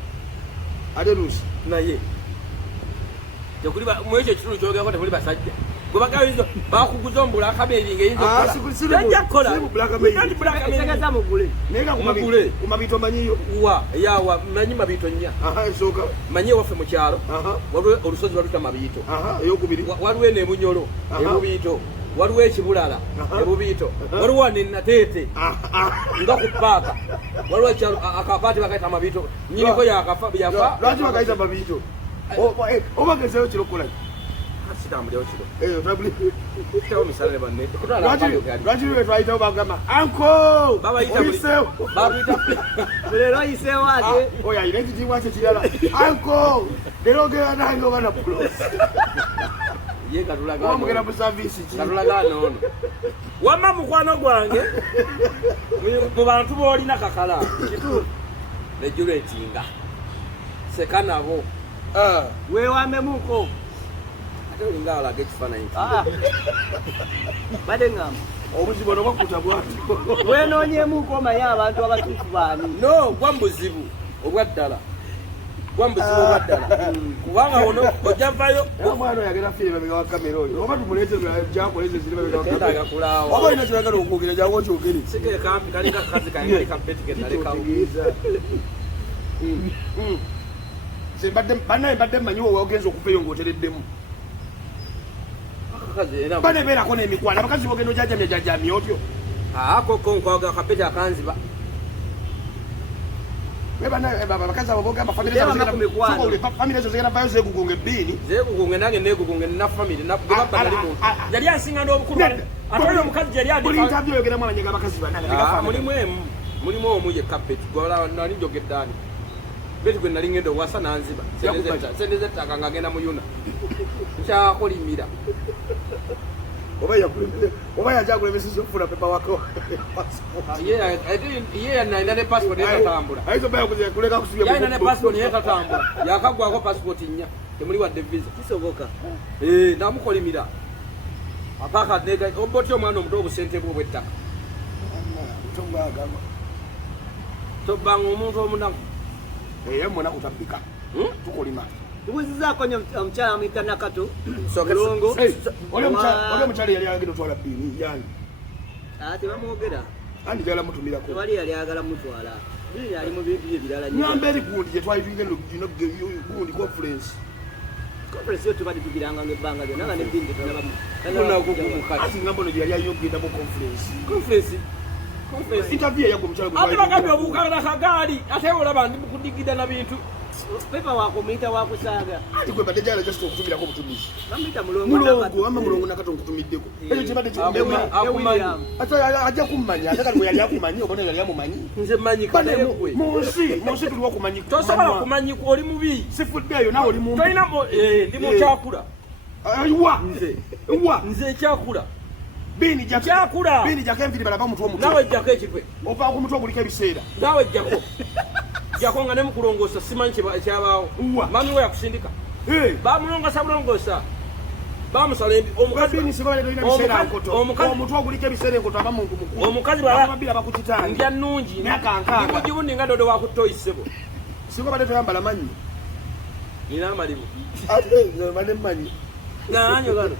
ate luusi naye mwekyo ekitundu kyogerako tekuli basajja gwe bagayizo bakuguza omubula akabeeringa eyinza mugule kumabito manyiyo wa yawa manyi mabito nnya esooka manyi ewaffe mu kyalo waliwo olusozi baluta mabiyito eyokubiri waliwo eneemunyolo ebubiito waliwo ekibulala ebubiito waliwo wanenateete nga ku paaka waliwo ekyalo akapaati bakaita mabiyito nyiniko yafa lwaki bakaita mabiyito obagezeyo kiro kukolaki kitambulyawo kiro kitawo misale banne lwaki lwe twayitawo bagamba anko lero oyiseewo ate oyo ayina ekitiibwa kye kirala anko lero ogera nange oba na pulosi ye katulagaomugera mu saviisi ki katulagaana ono wamma mukwano gwange mu bantu boolina kakala nejjulo etinga seka nabo weewamemuko ate olinga alaga ekifaananyi badde ngamba obuzibu ono bwakuta bwati wenoonyemuko omanyi abantu abatuufu baani no gwa mubuzibu obwaddala kubanga ono ojavayo omwana oyagera fiire babega wa kamera oyo oba tumuleete gyakoleze ziri babega kendaga kulaawo oba olina kiragala okwogera gyangu okyogere sikere kampi kalinga kakazi kange kali kapeti kenalekawo bannaye mbadde mmanyiwo wogenza okuvaeyo ng'otereddemu bane beerako n'emikwano abakazi bogenda ojajamya otyo koko nkwaga kapeti akanziba abakazi abo bogamba famire ezo zigenda vayo zegugunga ebbiini zegugunge nange negugunge nina famire yali asinga n'obukulu ate oyo omukazi buli ntabyo oyogeramu abanyaga abakazi mulimu omu ye kapeti nali njogeddaani beti gwe nali ngenda owasa nanziba sente zettaka ng'agenda mu yuna nkyakulimira oba yajakulemeseza okufuna pepa wako ye yalina ne passport yetatambula yalina ne passport yetatambula yakagwako passport nnya temuli wadde visa kisoboka namukolimira apaka oba otya omwana omuto obusente bwe obwettaka tobbanga omuntu omunaku mona kutabbika tukolima tubuzizaako nyo omukyala amuyita Nakato oli omukyala yali agenda otwala bbiini yange ate bamwogera andi jala mutumira ko wali yali agala mutwala bili ali mu bintu bye bilala nyambe eri gundi je twali twigenda gundi conference yo tubali tugiranga ngebbanga lyonna nga nebindi tulabamu ati ngambo no yali ayogenda mu conference interview yako mchalo ate bagambye obukagala kagaali ate olaba ndi mukudigida na bintu pepa wakumuyita wakusaaga ati gwe badde jala just okutumirako butumizi bamuyita mulongo nakati omukutumiddeko ekyo kibadde ajja kummanya ate kati bwe yali akumanyi obona yali amumanyi nze manyi kale gwe munsi tuliwo kumanyi tosobola kumanyi oli mubi sifuddeeyo nawe oli mumbi tolina ndi mukyakula nze ekyakula bini kyakula jako enviri balaba omutwe omutwe nawe jjako ekitwe ova ku mutwe oguliko ebiseera nawe jjako nga ne mukulongoosa simanyi ekyabaawo mami we yakusindika bamulongosa bulongosa bamusala omutwe oguliko ebiseera enkoto aba muntu mukulu omukazi babira bakukitanga ndya nnungi ndimugibundi nga dodo wakutoyisebo singa badde toyambala manyi nina amalimu bane mmanyi nanyo gano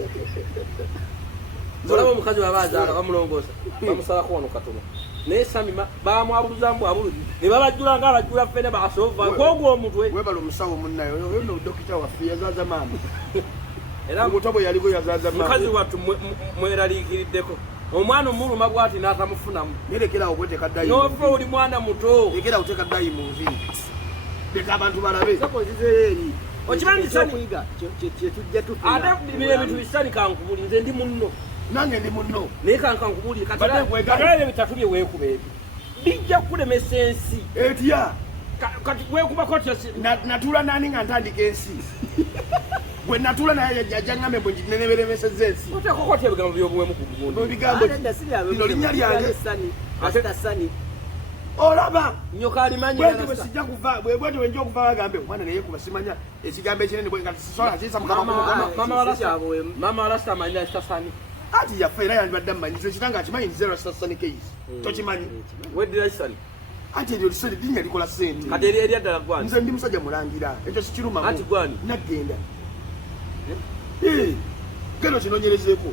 olaba omukazi wabazaala bamulongoosa bamusalako wano katono naye sami bamwabuluzamu bwabuluzi ne babajjula nga abajjula ffene basova kwogwa omutwe webala omusawo munnayo oyo no dokita waffe yazaaza maama era omuto bwe yaliko yazaaza maama mukazi wattu mweraliikiriddeko omwana omuluma bwati n'atamufunamu nerekerawo bwetekaddayi n'ofa oli mwana muto lekerawo tekaddayi mu nvi leka abantu balabe okimanyi ate ebintu bisani kankubuli nze ndi munno nange ndi munno naye kankubuli katalaebyo bitatu bye weekuba ebyo bijja kukulemesa ensi etya kati weekubako natuula nani nga ntandika ensi bwe natuula naye ajja ngambe bwe neneberemeseza ensi otekokoti ebigambo byobuwemu ku gundi ebigambo lino linnya lyange olaba nyoka alimanyi bwesijja kuva bwebwete wenja okuva bagambe omwana naye kuba simanya ekigambo ekinene bwe nga sisola kiyisa mama walasa amanyira kitasani ati yaffe era yandibadde amumanyiza ekitanga akimanyi nzero kitasani keisi tokimanyi weddira kisani ati eryo lisani linnya likola sente kati erya ddala gwani nze ndi musajja mulangira ekyo sikirumamu ati gwani naggenda gendo kinonyerezeeko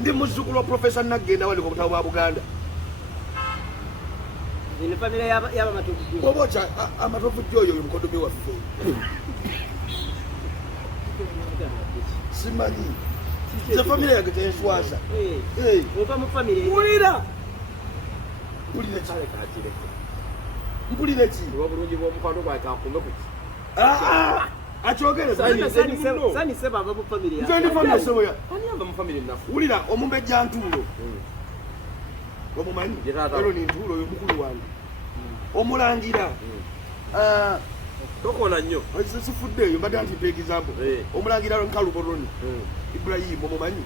ndi muzzukulu wa profesa naggenda wali ku butabo bwa buganda oba otya amatovu gyoyo oyo mukodomi waffe simanyi ze famire yange tenswaza wulira mpulire ki obulungi bw'omukwano gwange kakume ku ki akyogereza Sani seba ava mu family ya. Nze ndi family sewoya. Ani ava mu family nafu. Wulira omumbejja ntuulo. Omumanyi? Ero ni ntuulo oyo mukulu wange. Omulangira. Tokola nnyo. Sifuddeeyo mbadde anti mpa example. Omulangira Nkalu Boroni. Ibrahim omumanyi?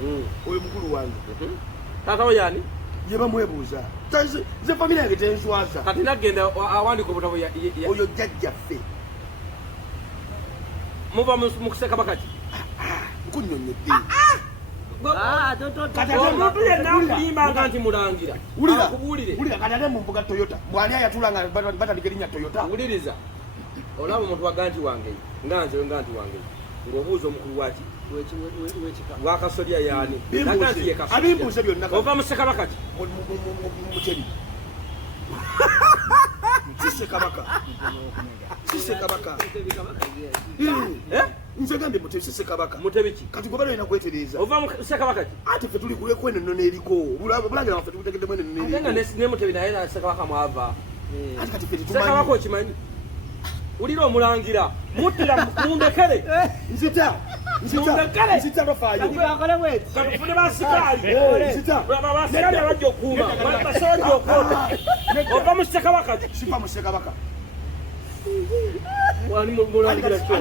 Oyo mukulu wange. Taata we yani? Ye bamwebuuza. Ze family yange tenswaza. Kati nagenda awandika obutabo oyo jjajjaffe. Muva mukuseka bakati. Nkunyonyedde. Omuntu yenna akulimbanga nti mulangira. Wulira kati ate mu mbuga Toyota. Bwali ayatulanga batandika erinnya Toyota. Wuliriza. Olaba omuntu wa ganti wange. Nganze ganti wange. Ng'obuuza omukulu waki. Wakasolya yani. Abimbuuse byonna. Ova museka bakati. Muteri. Sisekabaka. Nze gambe Mutebi Sisekabaka. Mutebi ki? Kati gobalo ina kwetereza. Ova Sisekabaka ki? Ate fe tuli kule kwene nno neriko. Bulangira wafe tutegedde mwene nno neriko. Atenga ne Mutebi naye na Sisekabaka mwava. Ate kati fe tumanyi. Sisekabaka okimanyi. Ulira omulangira. Mutira mundekere. Nzita bafaayo. Kati fune basikali. Basikali abajja okuuma. Basoja okwoda. Ova mu Sisekabaka ki? Sifa mu Sisekabaka. Wani mulangira kyo.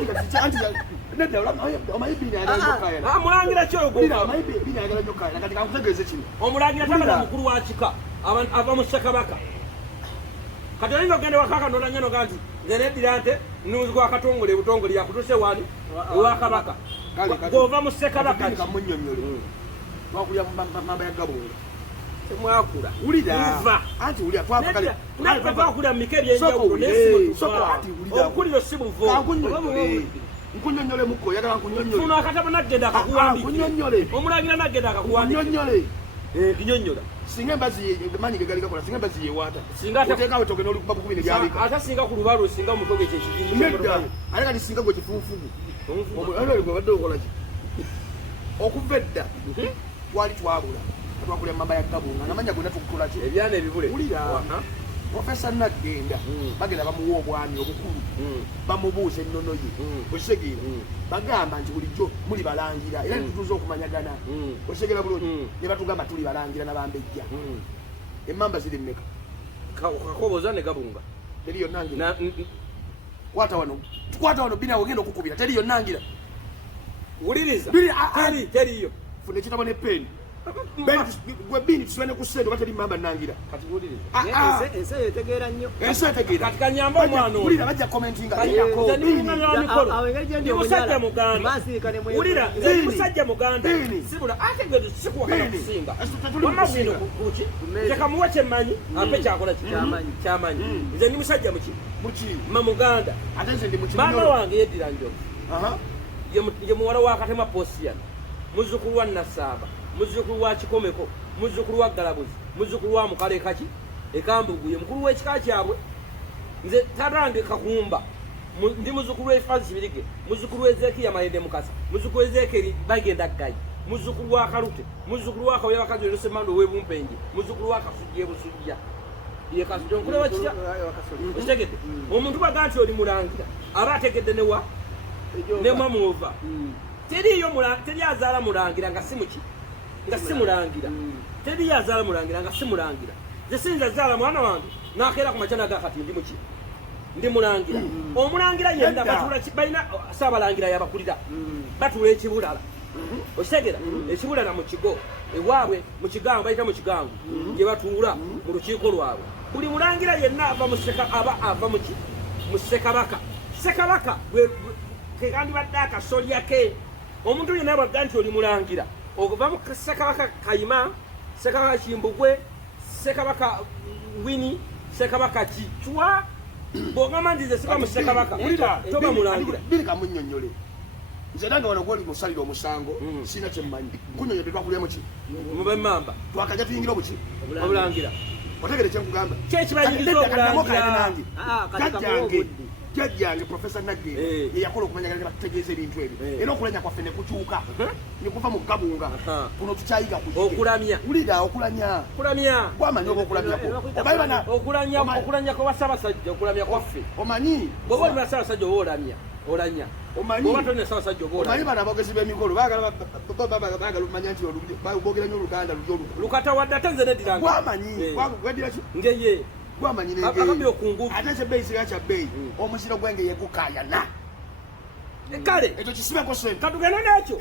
Nedda omayibini agala mulangira kyo go. Omayibini agala nyoka. Kati kankutegeeze kino. Omulangira tanga mukulu wa kika. Ava mu Sisekabaka. Kati olina ogenda wakaka nolanyano ganti ngeneddira nte nuzigwa akatongole butongole yakutuse wani ewa Kabaka. Gova mu Sisekabaka kamunnyonnyole. Wakulya mamba ya gabonga. Temwakula. Ulira. Anti ulira twapakale. Twapakula mikeri enjawulo nesimu. Anti ulira. Okuliro sibuvo. Nkunyonyole muko yagala nkunyonyole. Funo akatabo nagenda akakuwandika. Nkunyonyole. Omulangira nagenda akakuwandika. Nkunyonyole. Kinyonyola. singa embazi manyi gegali gakola singa embazi yewaata Singa ate- oteekawo etoke n'olukuba bukumi ne gyabika ate singa ku lubalu singa mutoge ekyo ekigingi nedda ate kati singa gwe kifuufugu gwe badde okola ki okuva edda twali twabula twakulya mamba ya kabunga namanya gwena tukukola ki ebyana ebibule wulira Profesa Nagenda bagenda bamuwa obwami obukulu bamubuuza ennono ye osegera bagamba nti bulijjo muli balangira era nitutuuza okumanyagana osegera bulungi ne batugamba tuli balangira nabambejja emmamba ziri mmeka kakoboza ne gabunga teriyo nangira kwata wano bina ogenda okukubira teriyo nangira wuliriza teriyo fune kitabo ne peni gwe bini tusiwane ku ssente oba teri mmamba nangira kati wuliriza ensi eyo etegeera nnyo ensi etegeera kati kanyamba omwana wulira bajja commentinga musajja muganda wulira nze musajja muganda sibula ate gwe sikuwakana kusinga wamazino kuki tekamuwa kyemmanyi ampe kyakola kyamanyi nze ndi musajja muki ma muganda ate nze ndi maama wange yeddira njovu ye muwala wa katema posiyana muzzukulu wa Nasaaba muzzukulu wa Kikomeko muzzukulu wa Galabuzi muzzukulu wa Mukale kaki ekambugu ye mukulu w'ekika kyabwe nze tatange kakumba ndi muzzukulu w'Efazi Kibirige muzzukulu w'Ezekiya Mayende Mukasa muzzukulu w'Ezekeri bagenda Ggayi muzzukulu wa Kalute muzzukulu wa Kawya Bakazi Yosemando w'Ebumpenje muzzukulu wa Kasujja Busujja ye Kasujja nkuleba kitya okitegedde omuntu baga nti oli mulangira aba ategedde newa nemamuva teri azaala mulangira nga si muki nga si mulangira teri azaala mulangira nga si mulangira nze sinza zaala mwana wange nakeera ku macana ga kati ndi muki ndi mulangira omulangira yenna batula balina saabalangira yabakulira batula ekibulala okitegera ekibulala mu kigo ewaabwe mu kigango bayita mu kigango gye batuula mu lukiiko lwabwe buli mulangira yenna ava ava muki mu Ssekabaka Ssekabaka kekandibadde akasolya ke omuntu yenna bwagga nti oli mulangira okuva mu Ssekabaka Kayima Ssekabaka Kimbugwe Ssekabaka Wini Ssekabaka Kitwa bw'ogamba nti ze siba mu Ssekabaka toba mulangira birika munnyonnyole nze nange wano gwoli musalira omusango sina kyemmanyi nkunyonnyodde twakulya muki mubemmamba twakajja tuyingira omuki omulangira otegere kyenkugamba kyekibayingiza omulangira jajjange jajjange Profesa Nagenda yeyakola okumanyagana batutegeeza ebintu ebyo era okulanya kwaffe ne kukyuka ne kuva mu kabunga kuno tukyayiga okulamya wulira okulamya gwamanyi oba okulamyako okulanya kwa Ssaabasajja okulamya kwaffe omanyi bw'oba oli Ssaabasajja oba olanya oba tolina Ssaabasajja oba omanyi bano abogezi b'emikolo baagala omanya nti boogera nnyo Oluganda lukata wadde ate nze neddiranga gwamanyi weddira ki ngeye gwamanyi akabira okungufu ate kyebbeeyi siga kyabbeeyi omuziro gwenge yegukayana kale ekyo kisibeko sente katugende nekyo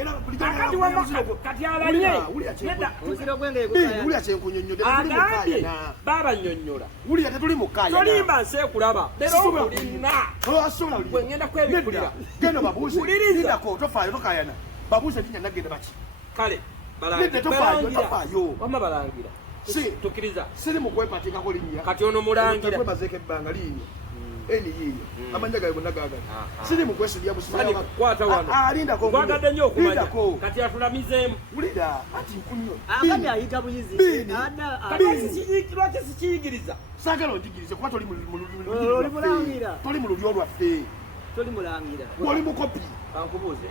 kati alanye wulya kyenkunyonnyodde agambye baabanyonnyola wulya tetuli mukayana tolimba nseekulaba lero okulina gwe ngenda kwebikulira genda babuuze lindako tofaayo tokayana babuuze ntinya Nagenda baki kale tofaayo wama balangira tukiriza siri mukwepatikako linnya kati ono mulangira kwebazeeko ebbanga linnya eni yiyo amanya gawe gonna gaagala siri mukwesibya kwata wano alindako gwagadde nnyo okumanya kati atulamizeemu wulira ati nkunyo agambye ayita buyizi lwaki sikiyigiriza saagala onjigirize kuba toli mulangira mu lulyo lwaffe toli mulangira oli mukopi kankubuuze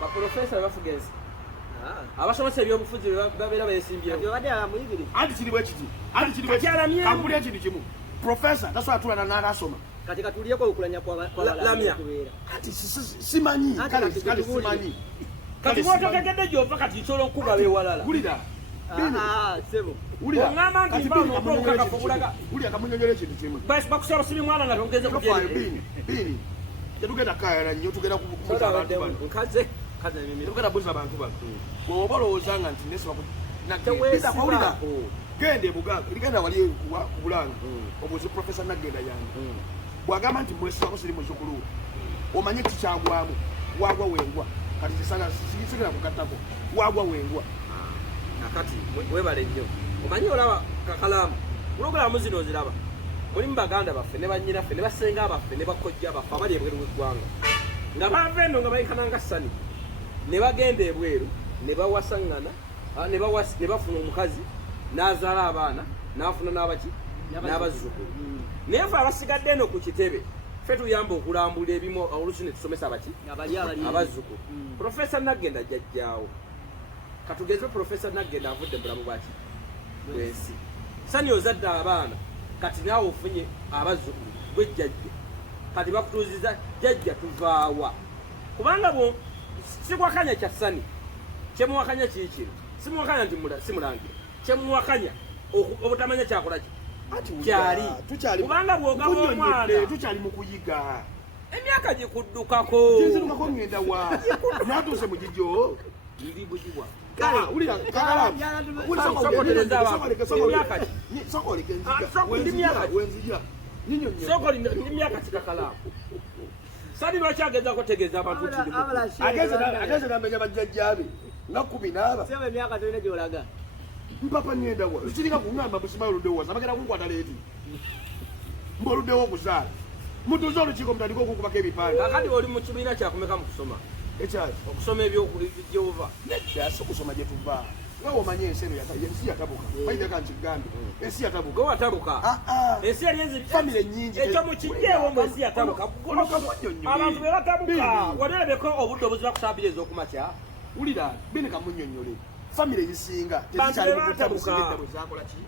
baprofesa bebafuga ensi abasomesa ebyobufuzi babeera beesimbyewo anti kiri bwe kiti kampuli ekintu kimu profesa tasobola tulana n'akasoma kati katulyeko okulanya lamya kati simanyi kale simanyi kati bwototegedde gyova kati nsobola okukuba beewalala wulira sebo oŋŋamba nti mbaonookukakafu obulaga wulira kamunyonyola ekintu kimu bakusaba sibi mwana nga togeze bini tetugenda kayana nnyo tugenda kubuuza abantu bano nkaze tugenda buuza abantu bano bw'oba olowoozanga nti nesibawulira genda ebuganga ligenda wali ku Bulanga obuuzi Profesa Nagenda yange bw'agamba nti mwesibako siri muzzukulu omanye kikyagwamu wagwa wengwa kati sigenda kugattako wagwa wengwa nakati webale nnyo omanyi olaba kakalaamu pulogulaamu zino oziraba mulimu baganda baffe ne bannyinaffe ne basenga baffe ne bakojja baffe abali ebweru w'eggwanga nga bava eno nga bayikananga ssani ne bagenda ebweru ne bawasaŋŋana ne bafuna omukazi n'azaala abaana n'afuna n'abaki n'abazzukulu naye ffe abasigadde eno ku kitebe ffe tuyamba okulambula ebimu olusi ne tusomesa abaki abazzukulu Profesa Nagenda jjajjaawo katugeze Profesa Nagenda avudde mu bulamu bwaki bwensi sani ozadde abaana kati naawe ofunye abazzukulu gwe jjajja kati bakutuuziza jjajja tuvaawa kubanga bo sikwakanya kya sani kyemuwakanya kiikino simuwakanya nti simulangira kyemuwakanya obutamanya kyakolaki kyali kubanga bwogaba omwana tukyali mu kuyiga emyaka gikuddukako ngenda wa natuuse mu gijo ndi bugibwa ndi myaka kikakalaamu sani lwaki agezako tegeeza abantu ageze namenya bajjajjabe nga 10 emyaka tolina gyolaga mpapa ngenda wa kirika kuŋŋamba busima oluddewo abagenda kunkwata leeti mboluddewo okuzaala mutuuze olukiiko mutandika okukubako ebipande kakati oli mu kibiina kyakumeka mu kusoma ekyali okusoma ebyokujehova nedda si kusoma gye tuva nga womanye ensi eno ensi yatabuka bayiteka nkigambe ensi yatabuka gwe watabuka ensi yali famire nyingi ekyo mukijjeewo mbu ensi yatabuka abantu be batabuka walebeko obudde obuziba kusabira ez'okumakya wulira bene kamunnyonnyole famire ezisinga tezikyali mukutabuka bwezakolaki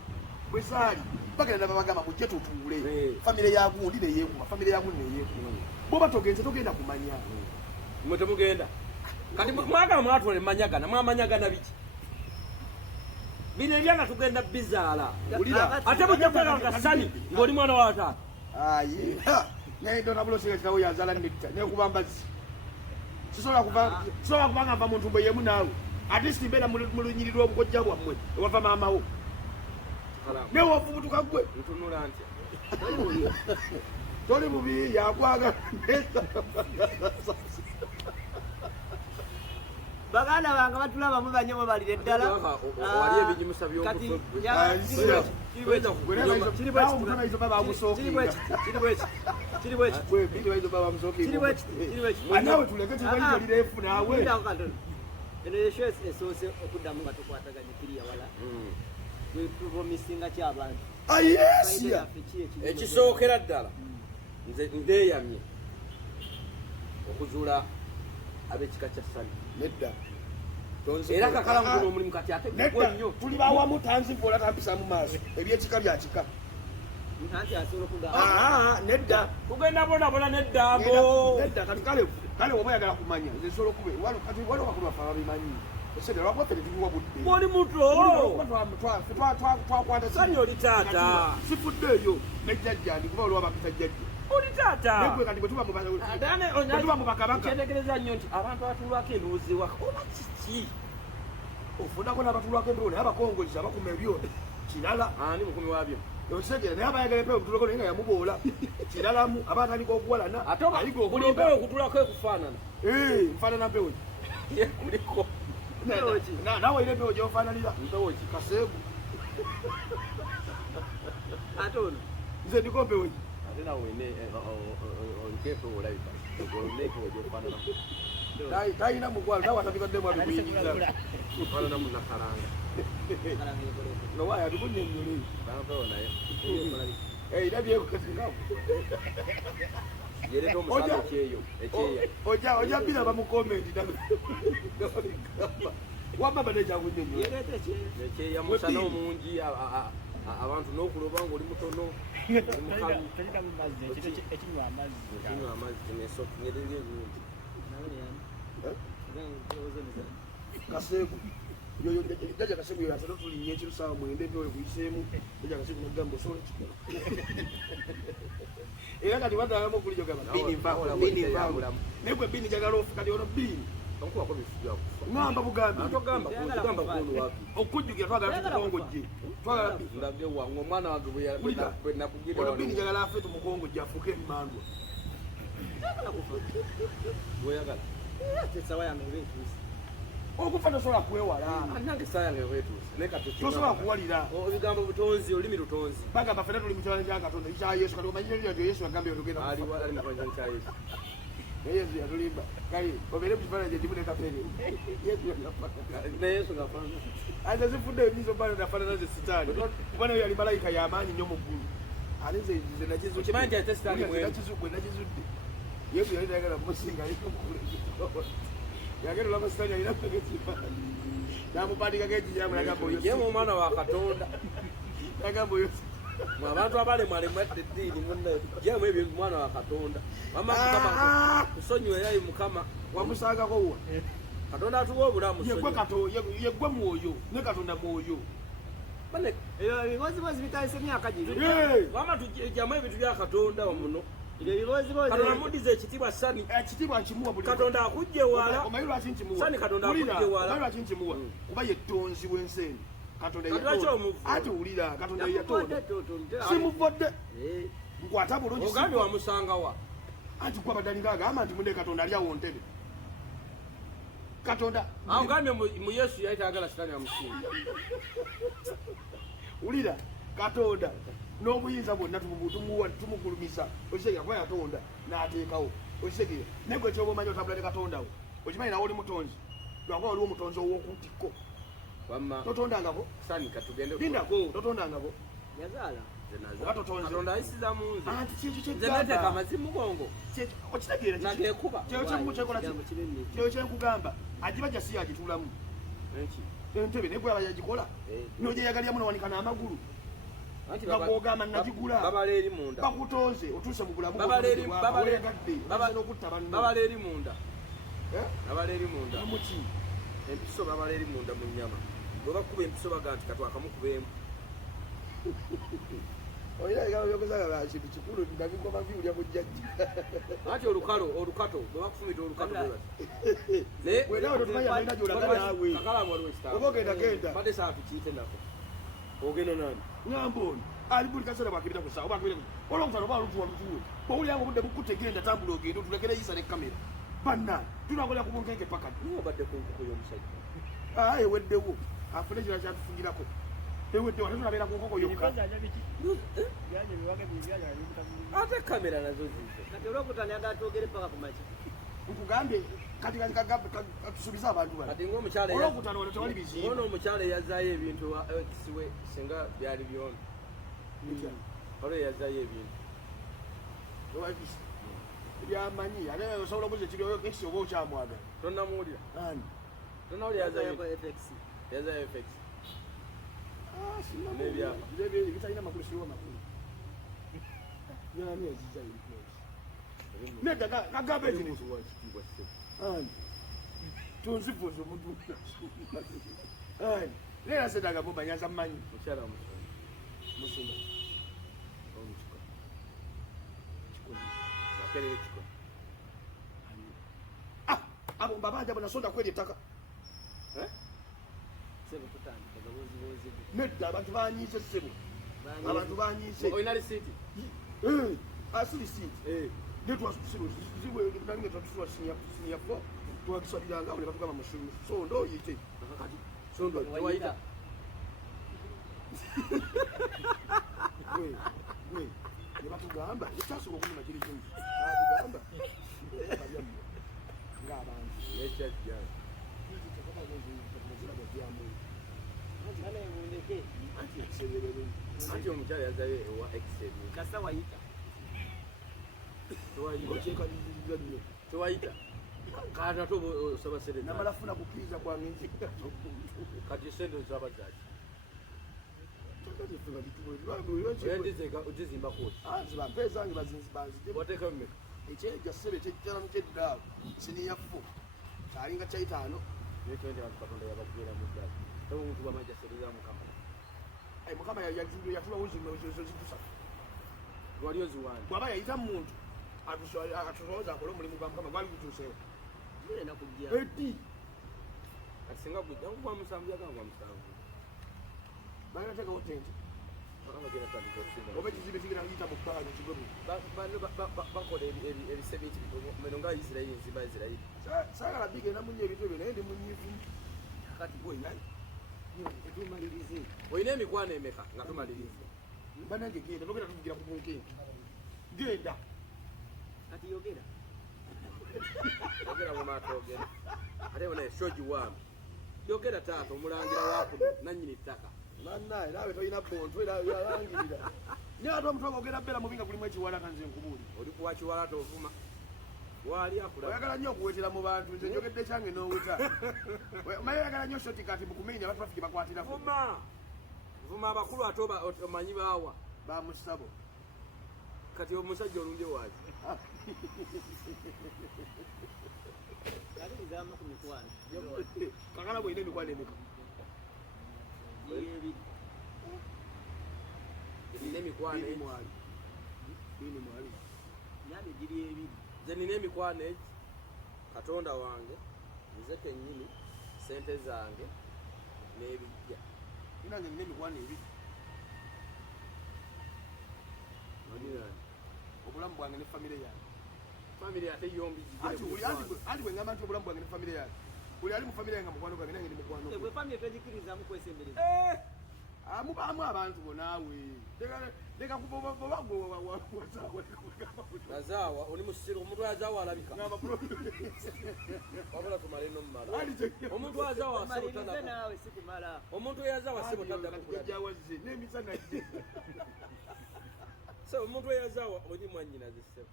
bwe zaali bagenda babagamba mujje tutuule famire yagundi neyeekuma famire yagundi neyeekuma bwoba togenda kumanya mwe temugenda kati mwagala mwatwale manyagana mwamanyagana biki bino ebyanga tugenda bizaala ate mujja kweganga sani ng'oli mwana wa taata ayi naye ndona bulosinga kitawo yazaala netta nekuba mbazzi sisobola kubanga nva muntu mbwe yemu naawe ate simbeera mu lunyiri lw'obukojja bwammwe ewava maamawo newofubutuka gwe ntunula ntya toli bubi yakwagala baganda bange batulaba mu banyomo balire ddala wali ebijimusa nawe tuleke tubaliralireefu naawe eno yesho esoose okuddamu nga tukwataganye kiriya wala wepromisinga ky'abantu ekisookera ddala nze ndeeyamye okuzuula ab'ekika kya sani nedda era kakalamu guno omulimu kati ate gwe nnyo tuli bawamu tanzivoola tampisa mu maaso ebyekika byakika anti asobola okugamba nedda tugenda bonabona neddambo nedda kati kale oba oyagala kumanya nze nsobola okube kati waliwo bakulu baffe ababimanyi esente lwabwaffe tetubiwa budde oli muto twakwata sani oli taata sifudde eyo nejjajjandi kuba oliwo bakita jjajja oli taata negwe kati bwetuba mu bakabaka kyentegereza nnyo nti abantu abatulwako endowooza oba kiki ofunako n'abatulwako endowooza naye abakongozi abakuma ebyoto kirala ani mukumi waabyo osegera naye abayagala empewo okutulako naye nga yamuboola kiralamu aba atandika okuwalana buli mpewo okutulako ekufaanana nfaanana mpewo kuliko nawe olina empewo gyofaananira mpewo ki kaseegu ate ono nze ndiko mpewo ki ate nawe oliko empewo olabika olina empewo gyofaanana talina mukwalo nawe atandikaddemu abikuyingiza ofaanana munakalanga nowaya tukunyonyole bampewo naye irabyekukasikamu yereta omusaala ekyeyo ekyeya oja biraba mu komenti wamaba nekyakunyonyola ekyeya musana omungi abantu n'okuloba nga oli mutono ekinywa amazzi nyerera ebintu kaseegu jaja kaseegu yo asatu tulinnya ekiro saawa mwenda empewo ekuyiseemu jaja kaseegu nagamba osobola ekikola era kati badalamu okulijo gamba bini naye gwe bini jagala ofu kati ono bini ngamba bugambi okujjukira twagala tukukongojje twagala omwana wange ono bini jagala afe tumukongojje afuuke emmandwa weyagala esawa yange eba etuuse okufa tosobola kwewala nange saa yange eba etuuse tosobola kuwalira ebigambo butonzi olulimi lutonzi bagamba fena tuli mu kirala kya katonda ekya yesu kati omanyi kyo yesu agambye tugenda ali mu kirala kya yesu Yesu yatulimba. Kali, obere mchifana je timu kapele. Yesu yapaka. Na Yesu ngafana. Aza zifunde bizo pale ndafana nazo sitani. Bwana yali malaika ya amani nyomo gulu. Alize zinachizo chimanje ya testani mwe. Nachizudde. Yesu yali ndagala musinga yuko kule. Yagero lama sitani alina kugetipa. Namupandika keji yamu nagambo Yesu. Yemo mwana wa Katonda. Nagambo Yesu. Abantu abale mwale mwete dini munne jemwe ebyo mwana wa Katonda mama kama kusonywe yayi mukama wamusanga ko uwa Katonda atuwo bulamu yegwe kato yegwe mwoyo ne Katonda mwoyo bale bibozi bitayise myaka gino mama tujamwe ebintu bya Katonda omuno ile bibozi Katonda mudize ekitibwa sani ekitibwa kimuwa buli Katonda akujje wala omayiro akinkimuwa sani Katonda akujje wala omayiro akinkimuwa kuba yetonzi wenseni Katonda ati ulira Katonda yatonda simuvodde nkwata bulungi ogani wa musanga wa ati kwa badalingaga ama ati munde Katonda ali awo ntebe Katonda ogani mu Yesu yaitagala sitani amusinga ulira Katonda n'obuyinza bwonna tumugulumisa okitegeera kuba yatonda n'ateekawo okitegeera naye gwe kyoba omanyi otambula ne Katondawo okimanyi nawe oli mutonzi lwakuba waliwo omutonzi ow'okutikko totondangako sani katugende lindako totondangako yazala Katonda ayisiza munze anti kintu kyeneteeka amazimu gongo okitegeera nagekuba kyeyo kyenkugamba agibajja si yagitulamu entebe naye gwaba yagikola nojeyagalyamu nowanika n'amagulu bagogamba nagigula babala eri munda bakutonze otuuse mu bulamu babala eri munda muki empiso babala eri munda mu nnyama bwe bakuba empiso baga nti katwakamukubeemu oyina egalo byokuzaga kintu kikulu nabigoma biwulya mu jjajja ati olukato bwe bakufumita olukato wenawe totumanyi amalina gyolaga naawe oba ogenda genda badde saa tukiyite nako ogenda nani ngamba ono ali buli kaseera bwakibita ku saa olwokutano oba lutuwa lutuwe bwowulyanga obudde bukutegenda tambula ogenda otulekere yisa ne kamera banna tunakolera ku bunkenke paka obadde ku nkoko y'omusajja eweddewo afune ekirala kyatufugirako eweddewo ate tunabeera ku nkoko yokka ate kamera nazo zize kati olwokutani agatogere paka ku maki nkugambye kati katusuubiza abantu bano kati ng'omukyala olwokutano wano tewali bizimba ono omukyala eyazaayo ebintu kisiwe singa byali byona olwo eyazaayo ebintu byamanyi ate osobola okuza ekiryo ekisi oba okyamwagala tonnamuwulira ani tonawulira yazaayo FX bitalina makulu siriwo makulu yani ezizayo nedda nagamba ekintu ani tunzifuza omuntu ani leera sedaga mumanyaza mmanyi mukyala musuma abo babanja bonasonda kweri ettaka nedda abantu banyiise ssebo abantu banyiise oyina lisiiti asiri siiti netwasibuzibunalinga twatusuwa sinya fo twakisaliranga ne batugamba musumu sondo oyite kati sondo tewayita gwe ne batugamba ekyasobola okunuma kiri kimu batugamba ng'abantu nekyajja anti omukyala yazayo ewa exed kasa wayita tewayita kati ate osaba sente namala funa kukkiriza kwange nze kati sente ozaba zaki ogizimba koti zibampezange bazinzibanzite wateekayo mmeka ekyeja ssebe ekyejjalamu kyeddaawo siniyafu kyalinga kyaitaano nekyondi abantu Katonda yabakubeera mu ddala oba omuntu bwamajja sereza mukama mukama yatulawo zitusatu lwali oziwandi bwaba yayita muntu atusoboza akole omulimu gwa mukama gwali gutuusewo edi kati singa gujja nkugwa musanvu yagangwa musanvu balina teekawo tenti oba ekizimbe kigenda kuyita mu bbanga kigobe bakola ebisebiti meno nga Isirayiri nzimba Isirayiri saagala bigenda munye ebintu ebyo naye ndi munyivu kati gwenaye etumalirize olina emikwano emeka nga tumaliriza banange genda togenda tuvugira ku bunkenke genda kati yogera Ogera mu matogera. Ate bone shoji wambi. Yogera taata omulangira wakuno nanyini ttaka. Mannaye naawe tolina bonto era yalangirira. Niyo ate omutwe ogera bera mubinga kulimu ekiwalata nze nkubuli. Oli kuwa kiwalata ovuma. Wali akula. Oyagala nnyo okuwetera mu bantu nze njogedde kyange n'oweta. Omaye oyagala nnyo shoti kati mu kumenya ba traffic bakwatira fu. Vuma abakulu ate omanyi baawa. Ba Kisebo. Kati omusajja olunje waaki. Kali nzama ku Mitawana. Kakala bwine emikwano emeka. Nina emikwano mwali. Bini mwali. Nyabe giri ebiri. Nze nina emikwano egi. Katonda wange, nze kennyini, sente zange, n'ebijja. Nange nina emikwano ebiri. Obulamu bwange ne famire yange. Famire ate yombi anti bwe ngamba nti obulamu bwange ne famire yange. Buli ali mu famire yange mukwano gwange nange ndi mukwano gwe. Ebwe famire twegikirizamu kwesembereza. Mubaamu abantu bonaawe. Leka kuba bagwe Azaawa oli musiro omuntu azaawa alabika. Wabula tumale n'omumala. Omuntu azaawa asebotana. Nawe sikumala. Omuntu yazaawa asebotana kujjawaze n'emisana gye. So omuntu yazaawa oli mwanyina zisebo.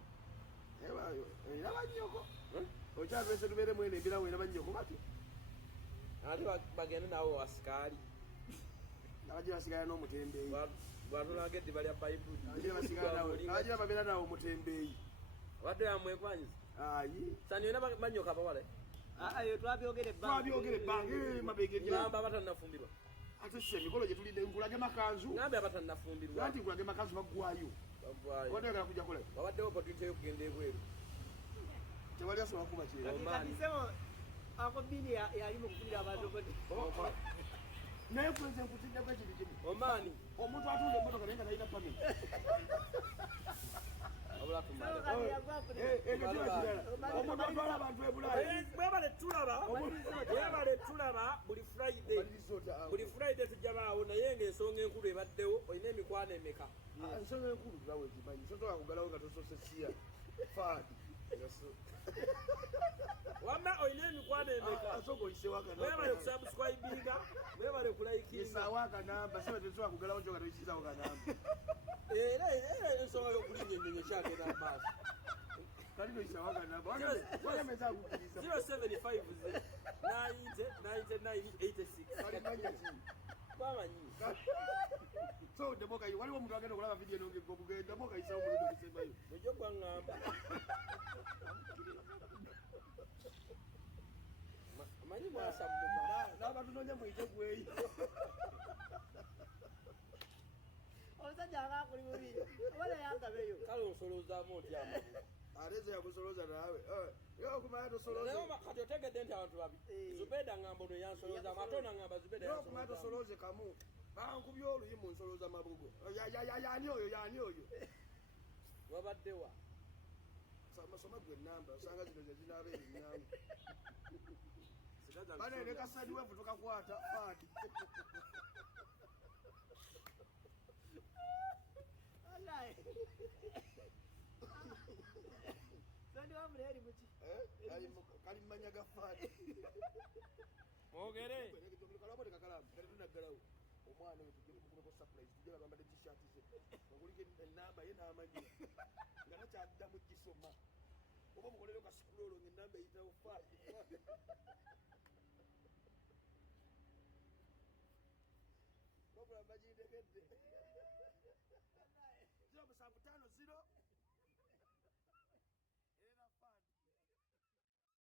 Era bannyoko. Okyatwese tubeere mwene ebirawo era bannyoko bati. Ate bagende naawe wasikaali. Abagira basigala n'omutembeeyi. Bwatulagedde balya bayibuli. Abagira babeera nawo omutembeeyi. Wadde yamwekwanyiza. Ayi. Sani yona banyoka abawala. Yo twabyogere bba. Twabyogerera ebbange mabegedde. Ngamba abatannafumbirwa. Ate se emikolo gye tulidde nkulage makanzu. Ngambe abatannafumbirwa. Anti nkulage makanzu baggwayo. Baggwayo. Wadde oyagala kujja kola. Babaddewo opportunity y'okugenda ebweru. Tewali asobola kuba kyeyo. Kati sebo ako bini yali mu kukulira abantu bodi. Naye kwenze nkutiddako ekintu kimu. Omaani. Omuntu atunda emmotoka naye nga talina pamiti. Wabula tumale. Omuntu atwala abantu e Bulaaya. Mwebale tulaba buli Friday. Buli Friday tujja baawo naye ng'ensonga enkulu ebaddewo olina emikwano emeka. Ensonga enkulu tulawe ekimanyi. Sotoka kugalawo nga tosose siya. Faadi. Wamma olina emikwano emeka. Asooka oyiseewo akanamba. Mwebale kusubscribinga, mwebale kulaikinga. Yisaawo akanamba, sebe tetusobola kugalawo kyo nga toyisizaawo kanamba. Era ensonga y'okulinnya ennyonyi ekyagenda mu maaso. Kali noyisaawo akanamba. Wagemeza akukiriza. 075 90 Kali manya ki? Bamanyi. So demoka yi waliwo omuntu agenda okulaba vidiyo n'ogegga obugenda demoka yisaawo omulundi ogusembayo. Ojja gwaŋŋamba. Manyi mwasammuka. N'abatunoonya mwite gweyi. Omusajja akaakuli bubi. Wala yangabeyo. Kale onsolozaamu otya amabu. Ate yakusoloza naawe. Okumanya tosoloze. Kati otegedde nti abantu babi. Zubeda ngamba ono yansoloza matona ngamba Zubeda yansoloza. Okumanya tosoloze kamu. Bankubye oluyimu nsoloza mabugo. Yaani oyo. Wabaddewa. Soma gwe namba osanga zino ze zinaaba ebinyangu. Bane ne kasadi wevu tokakwata faadi. Wallahi. Sandi wa mreri muchi. Kali manya gafaadi. Mwogere. Kalabo de kakala kali tunagalawo. Omwana we tugere kuko surprise tujja bambade t-shirt ze. Bagulike enamba ye n'amanyi. Ngana kyaddamu kisoma. Oba mukolero ka scroll ng'enamba eyitawo faadi. Babula bagitegedde. 07550